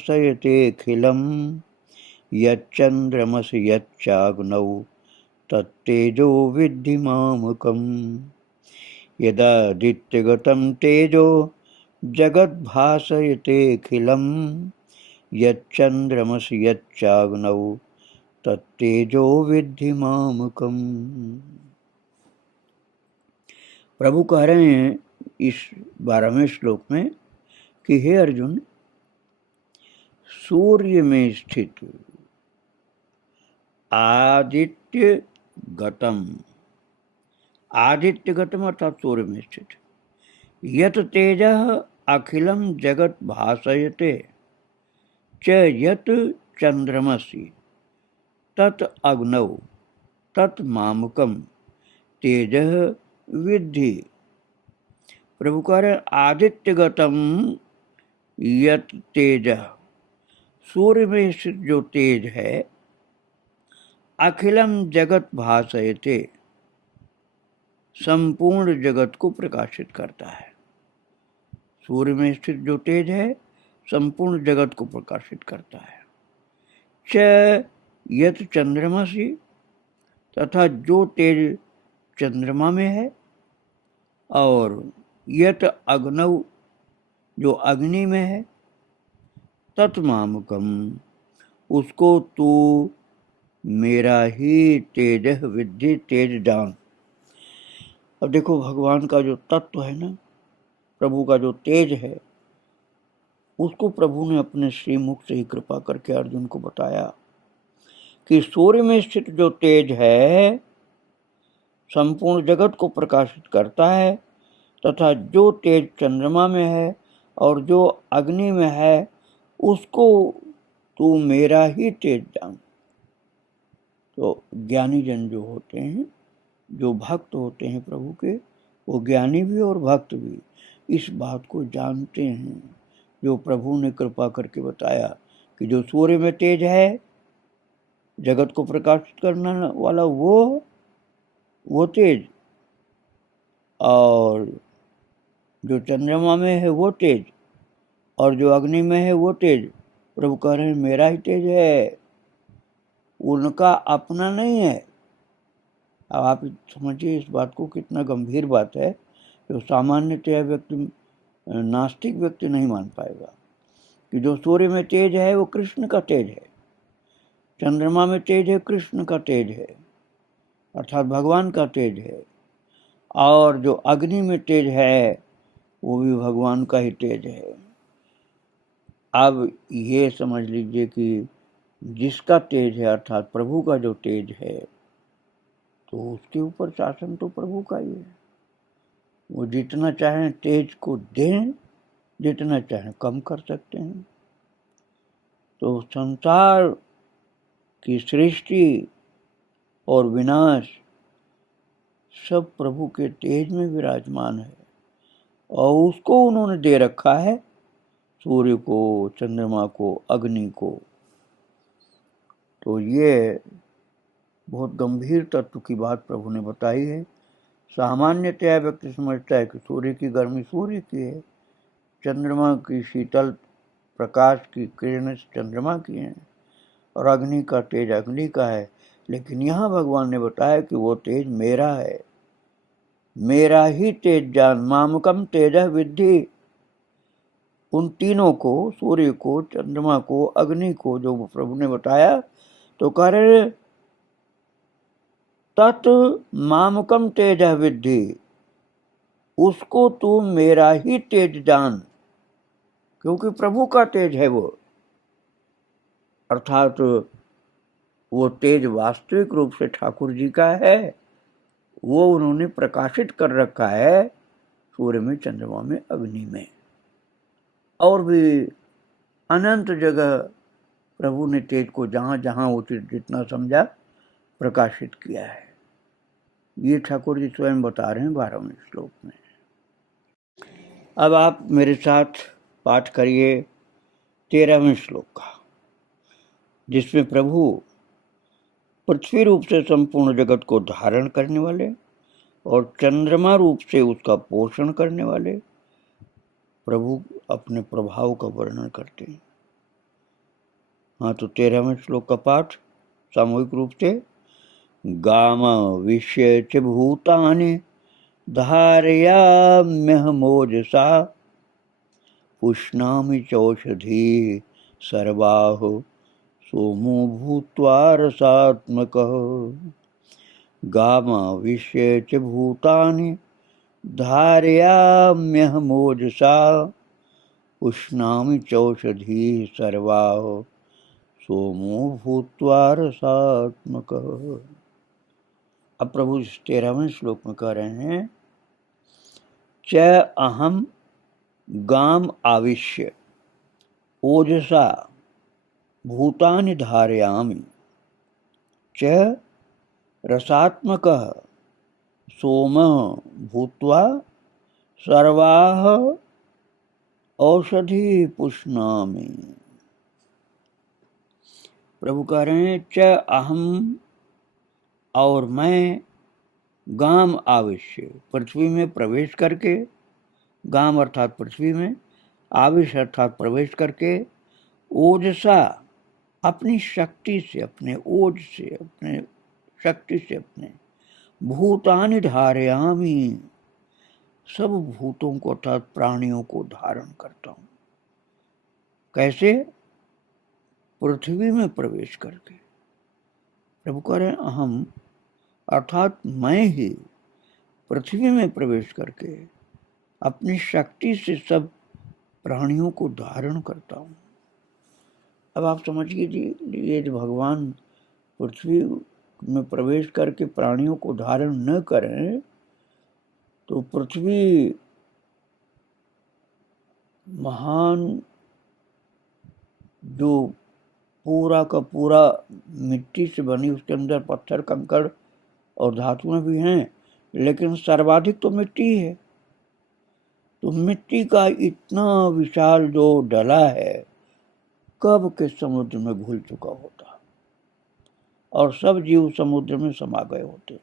यच्चन्द्रमसि यच्चाग्नौ तत्तेजो विद्धि मामकम्। यदादित्यगतं तेजो जगद्भासयतेऽखिलं यच्चन्द्रमसि यच्चाग्नौ तत्तेजो विद्धि मामकम्। प्रभु कह रहे हैं इस 12वें श्लोक में कि हे अर्जुन, सूर्य में स्थित आदित्य गतम, आदित्य गतम अर्थात सूर्य में स्थित, यत तेजः अखिलम जगत भासयते च यत चंद्रमसि तत् अग्नौ तत् मामकम तेजः विद्धि। प्रभु कह रहे आदित्यगतम यत तेज, सूर्य में स्थित जो तेज है, अखिलम जगत भासयते, संपूर्ण जगत को प्रकाशित करता है। सूर्य में स्थित जो तेज है संपूर्ण जगत को प्रकाशित करता है। च यत चंद्रमसि, तथा जो तेज चंद्रमा में है, और यत अग्नौ, जो अग्नि में है, तत्मामकम, उसको तू मेरा ही तेज विद्धि, तेज जान। अब देखो भगवान का जो तत्व है ना, प्रभु का जो तेज है, उसको प्रभु ने अपने श्रीमुख से ही कृपा करके अर्जुन को बताया कि सूर्य में स्थित जो तेज है संपूर्ण जगत को प्रकाशित करता है, तथा जो तेज चंद्रमा में है और जो अग्नि में है उसको तू मेरा ही तेज जान। तो ज्ञानी जन जो होते हैं, जो भक्त होते हैं प्रभु के, वो ज्ञानी भी और भक्त भी इस बात को जानते हैं, जो प्रभु ने कृपा करके बताया कि जो सूर्य में तेज है जगत को प्रकाशित करने वाला वो तेज, और जो चंद्रमा में है वो तेज, और जो अग्नि में है वो तेज, प्रभु कह रहे हैं मेरा ही तेज है, उनका अपना नहीं है। अब आप समझिए इस बात को, कितना गंभीर बात है, जो सामान्यतः व्यक्ति, नास्तिक व्यक्ति नहीं मान पाएगा कि जो सूर्य में तेज है वो कृष्ण का तेज है, चंद्रमा में तेज है कृष्ण का तेज है, अर्थात भगवान का तेज है, और जो अग्नि में तेज है वो भी भगवान का ही तेज है। अब ये समझ लीजिए कि जिसका तेज है अर्थात प्रभु का जो तेज है, तो उसके ऊपर शासन तो प्रभु का ही है। वो जितना चाहें तेज को दें, जितना चाहें कम कर सकते हैं। तो संसार की सृष्टि और विनाश सब प्रभु के तेज में विराजमान है, और उसको उन्होंने दे रखा है, सूर्य को, चंद्रमा को, अग्नि को। तो ये बहुत गंभीर तत्व की बात प्रभु ने बताई है। सामान्यतया व्यक्ति समझता है कि सूर्य की गर्मी सूर्य की है, चंद्रमा की शीतल प्रकाश की किरणें चंद्रमा की हैं, और अग्नि का तेज अग्नि का है। लेकिन यहाँ भगवान ने बताया कि वो तेज मेरा है, मेरा ही तेज जान, मामकम तेज विद्धि। उन तीनों को, सूर्य को, चंद्रमा को, अग्नि को जो प्रभु ने बताया, तो कह रहे तत् मामकम तेज विद्धि, उसको तू मेरा ही तेज जान, क्योंकि प्रभु का तेज है वो। अर्थात वो तेज वास्तविक रूप से ठाकुर जी का है, वो उन्होंने प्रकाशित कर रखा है सूर्य में, चंद्रमा में, अग्नि में, और भी अनंत जगह प्रभु ने तेज को जहां जहां उचित जितना समझा प्रकाशित किया है। ये ठाकुर जी स्वयं बता रहे हैं 12वें श्लोक में। अब आप मेरे साथ पाठ करिए 13वें श्लोक का, जिसमें प्रभु पृथ्वी रूप से संपूर्ण जगत को धारण करने वाले और चंद्रमा रूप से उसका पोषण करने वाले प्रभु अपने प्रभाव का वर्णन करते हैं। हाँ, तो 13वें श्लोक का पाठ सामूहिक रूप से। गाम विश्य च भूतानि धारयाम्यहमोजसा पुष्णामि चौषधी सर्वाः सोमो भूत्वा रसात्मकः। गाम विश्य च भूतानि धारयाम्यहमोजसा पुष्णामि चौषधी सर्वाः सोमो भूत्वा रसात्मकः। अब प्रभु इस 13वें श्लोक में कह रहे हैं, च अहम गाम आविश्य ओजसा भूतानि धारयामि च रसात्मकः सोमः भूत्वा सर्वाः औषधि पुष्णामि। प्रभु कह रहे हैं, च अहम, और मैं, गाम आविश्य, पृथ्वी में प्रवेश करके, गाम अर्थात पृथ्वी में, आविश अर्थात प्रवेश करके, ओजसा अपनी शक्ति से, अपने ओज से, अपने शक्ति से, अपने भूतानि धारयामि, सब भूतों को अर्थात प्राणियों को धारण करता हूं। कैसे? पृथ्वी में प्रवेश करके। प्रभु कह रहे हैं, अहम अर्थात मैं ही पृथ्वी में प्रवेश करके अपनी शक्ति से सब प्राणियों को धारण करता हूं। अब आप समझ लीजिए, जो भगवान पृथ्वी में प्रवेश करके प्राणियों को धारण न करें, तो पृथ्वी महान जो पूरा का पूरा मिट्टी से बनी, उसके अंदर पत्थर, कंकड़ और धातुएं भी हैं, लेकिन सर्वाधिक तो मिट्टी है। तो मिट्टी का इतना विशाल जो डला है, कब के समुद्र में घुल चुका होता, और सब जीव समुद्र में समा गए होते।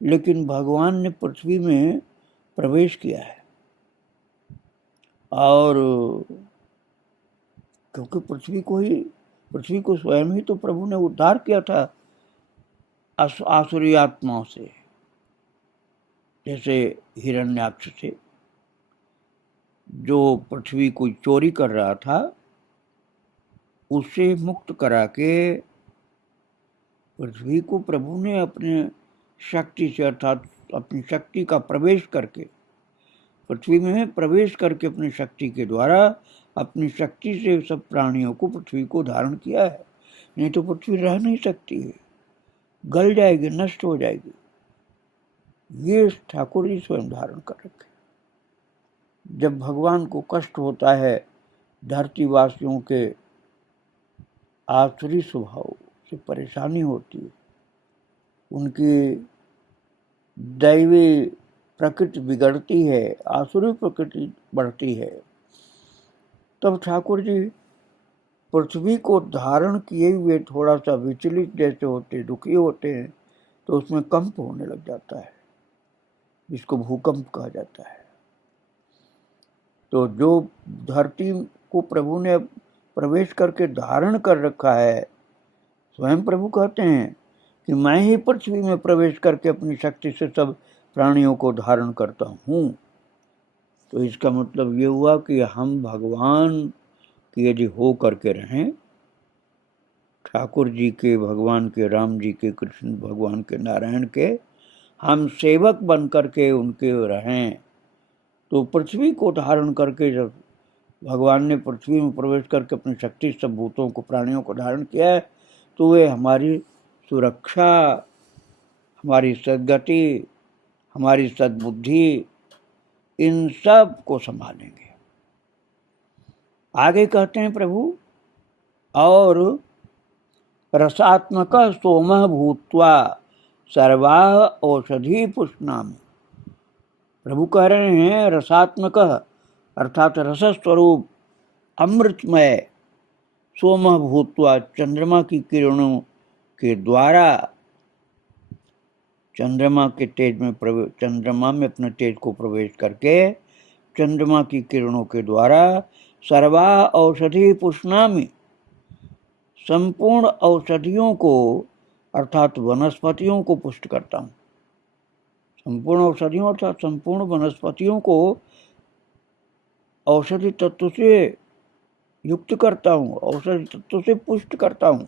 लेकिन भगवान ने पृथ्वी में प्रवेश किया है, और क्योंकि पृथ्वी को स्वयं ही तो प्रभु ने उद्धार किया था आसुरी आत्माओं से, जैसे हिरण्याक्ष से, जो पृथ्वी को चोरी कर रहा था, उससे मुक्त करा के पृथ्वी को प्रभु ने अपने शक्ति से, अर्थात अपनी शक्ति का प्रवेश करके पृथ्वी में प्रवेश करके अपनी शक्ति के द्वारा, अपनी शक्ति से सब प्राणियों को, पृथ्वी को धारण किया है। नहीं तो पृथ्वी रह नहीं सकती है, गल जाएगी, नष्ट हो जाएगी। ये ठाकुर जी स्वयं धारण कर रखे। जब भगवान को कष्ट होता है धरतीवासियों के आसुरी स्वभाव से परेशानी होती है, उनकी दैवी प्रकृति बिगड़ती है, आसुरी प्रकृति बढ़ती है, तब ठाकुर जी पृथ्वी को धारण किए हुए थोड़ा सा विचलित जैसे होते, दुखी होते हैं, तो उसमें कंप होने लग जाता है, जिसको भूकंप कहा जाता है। तो जो धरती को प्रभु ने प्रवेश करके धारण कर रखा है, स्वयं प्रभु कहते हैं कि मैं ही पृथ्वी में प्रवेश करके अपनी शक्ति से सब प्राणियों को धारण करता हूँ। तो इसका मतलब ये हुआ कि हम भगवान के यदि हो करके रहें, ठाकुर जी के, भगवान के, राम जी के, कृष्ण भगवान के, नारायण के हम सेवक बन करके उनके रहें, तो पृथ्वी को धारण करके, जब भगवान ने पृथ्वी में प्रवेश करके अपनी शक्ति सब भूतों को, प्राणियों को धारण किया है, तो वे हमारी सुरक्षा, हमारी सद्गति, हमारी सद्बुद्धि, इन सब को संभालेंगे। आगे कहते हैं प्रभु, और रसात्मक सोमः भूत्वा सर्वा औषधि पुष्णामि। प्रभु कह रहे हैं रसात्मक अर्थात रस स्वरूप अमृतमय सोमः भूत्वा, चंद्रमा की किरणों के द्वारा, चंद्रमा के तेज में प्रवेश, चंद्रमा में अपने तेज को प्रवेश करके चंद्रमा की किरणों के द्वारा सर्वा औषधि पुष्णामि, संपूर्ण औषधियों को अर्थात वनस्पतियों को पुष्ट करता हूँ। संपूर्ण औषधियों अर्थात संपूर्ण वनस्पतियों को औषधि तत्व से युक्त करता हूँ, औषधि तत्व से पुष्ट करता हूँ।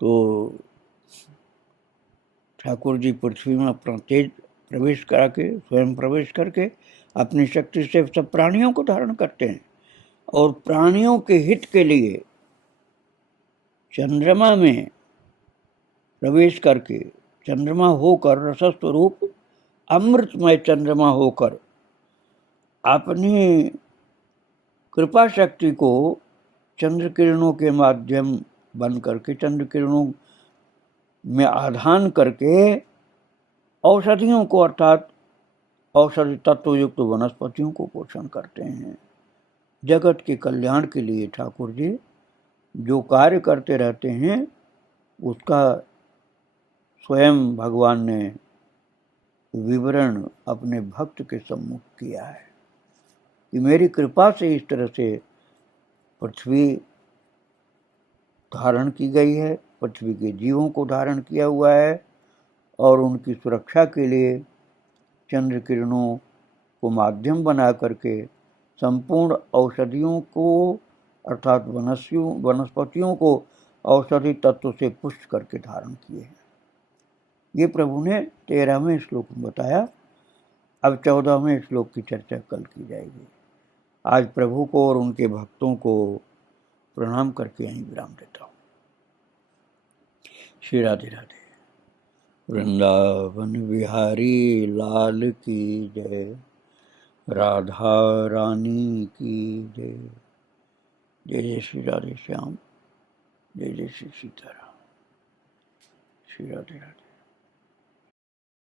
तो ठाकुर जी पृथ्वी में अपना तेज प्रवेश करा के, स्वयं प्रवेश करके अपनी शक्ति से सब प्राणियों को धारण करते हैं, और प्राणियों के हित के लिए चंद्रमा में प्रवेश करके, चंद्रमा होकर, रसस्वरूप अमृतमय चंद्रमा होकर अपनी कृपा शक्ति को चंद्र किरणों के माध्यम बन करके, चंद्र किरणों में आधान करके औषधियों को अर्थात औषधि तत्व युक्त वनस्पतियों को पोषण करते हैं। जगत के कल्याण के लिए ठाकुर जी जो कार्य करते रहते हैं, उसका स्वयं भगवान ने विवरण अपने भक्त के सम्मुख किया है कि मेरी कृपा से इस तरह से पृथ्वी धारण की गई है, पृथ्वी के जीवों को धारण किया हुआ है, और उनकी सुरक्षा के लिए चंद्र किरणों को माध्यम बना करके संपूर्ण औषधियों को अर्थात वनस्पतियों को औषधि तत्व से पुष्ट करके धारण किए हैं। ये प्रभु ने 13वें श्लोक में बताया। अब 14वें श्लोक की चर्चा कल की जाएगी। आज प्रभु को और उनके भक्तों को प्रणाम करके यहीं विराम देता हूँ। श्री राधे राधे। वृंदावन बिहारी लाल की जय, राधा रानी की जय। जय जय श्री राधे श्याम, जय जय श्री सीताराम। श्री राधे राधे।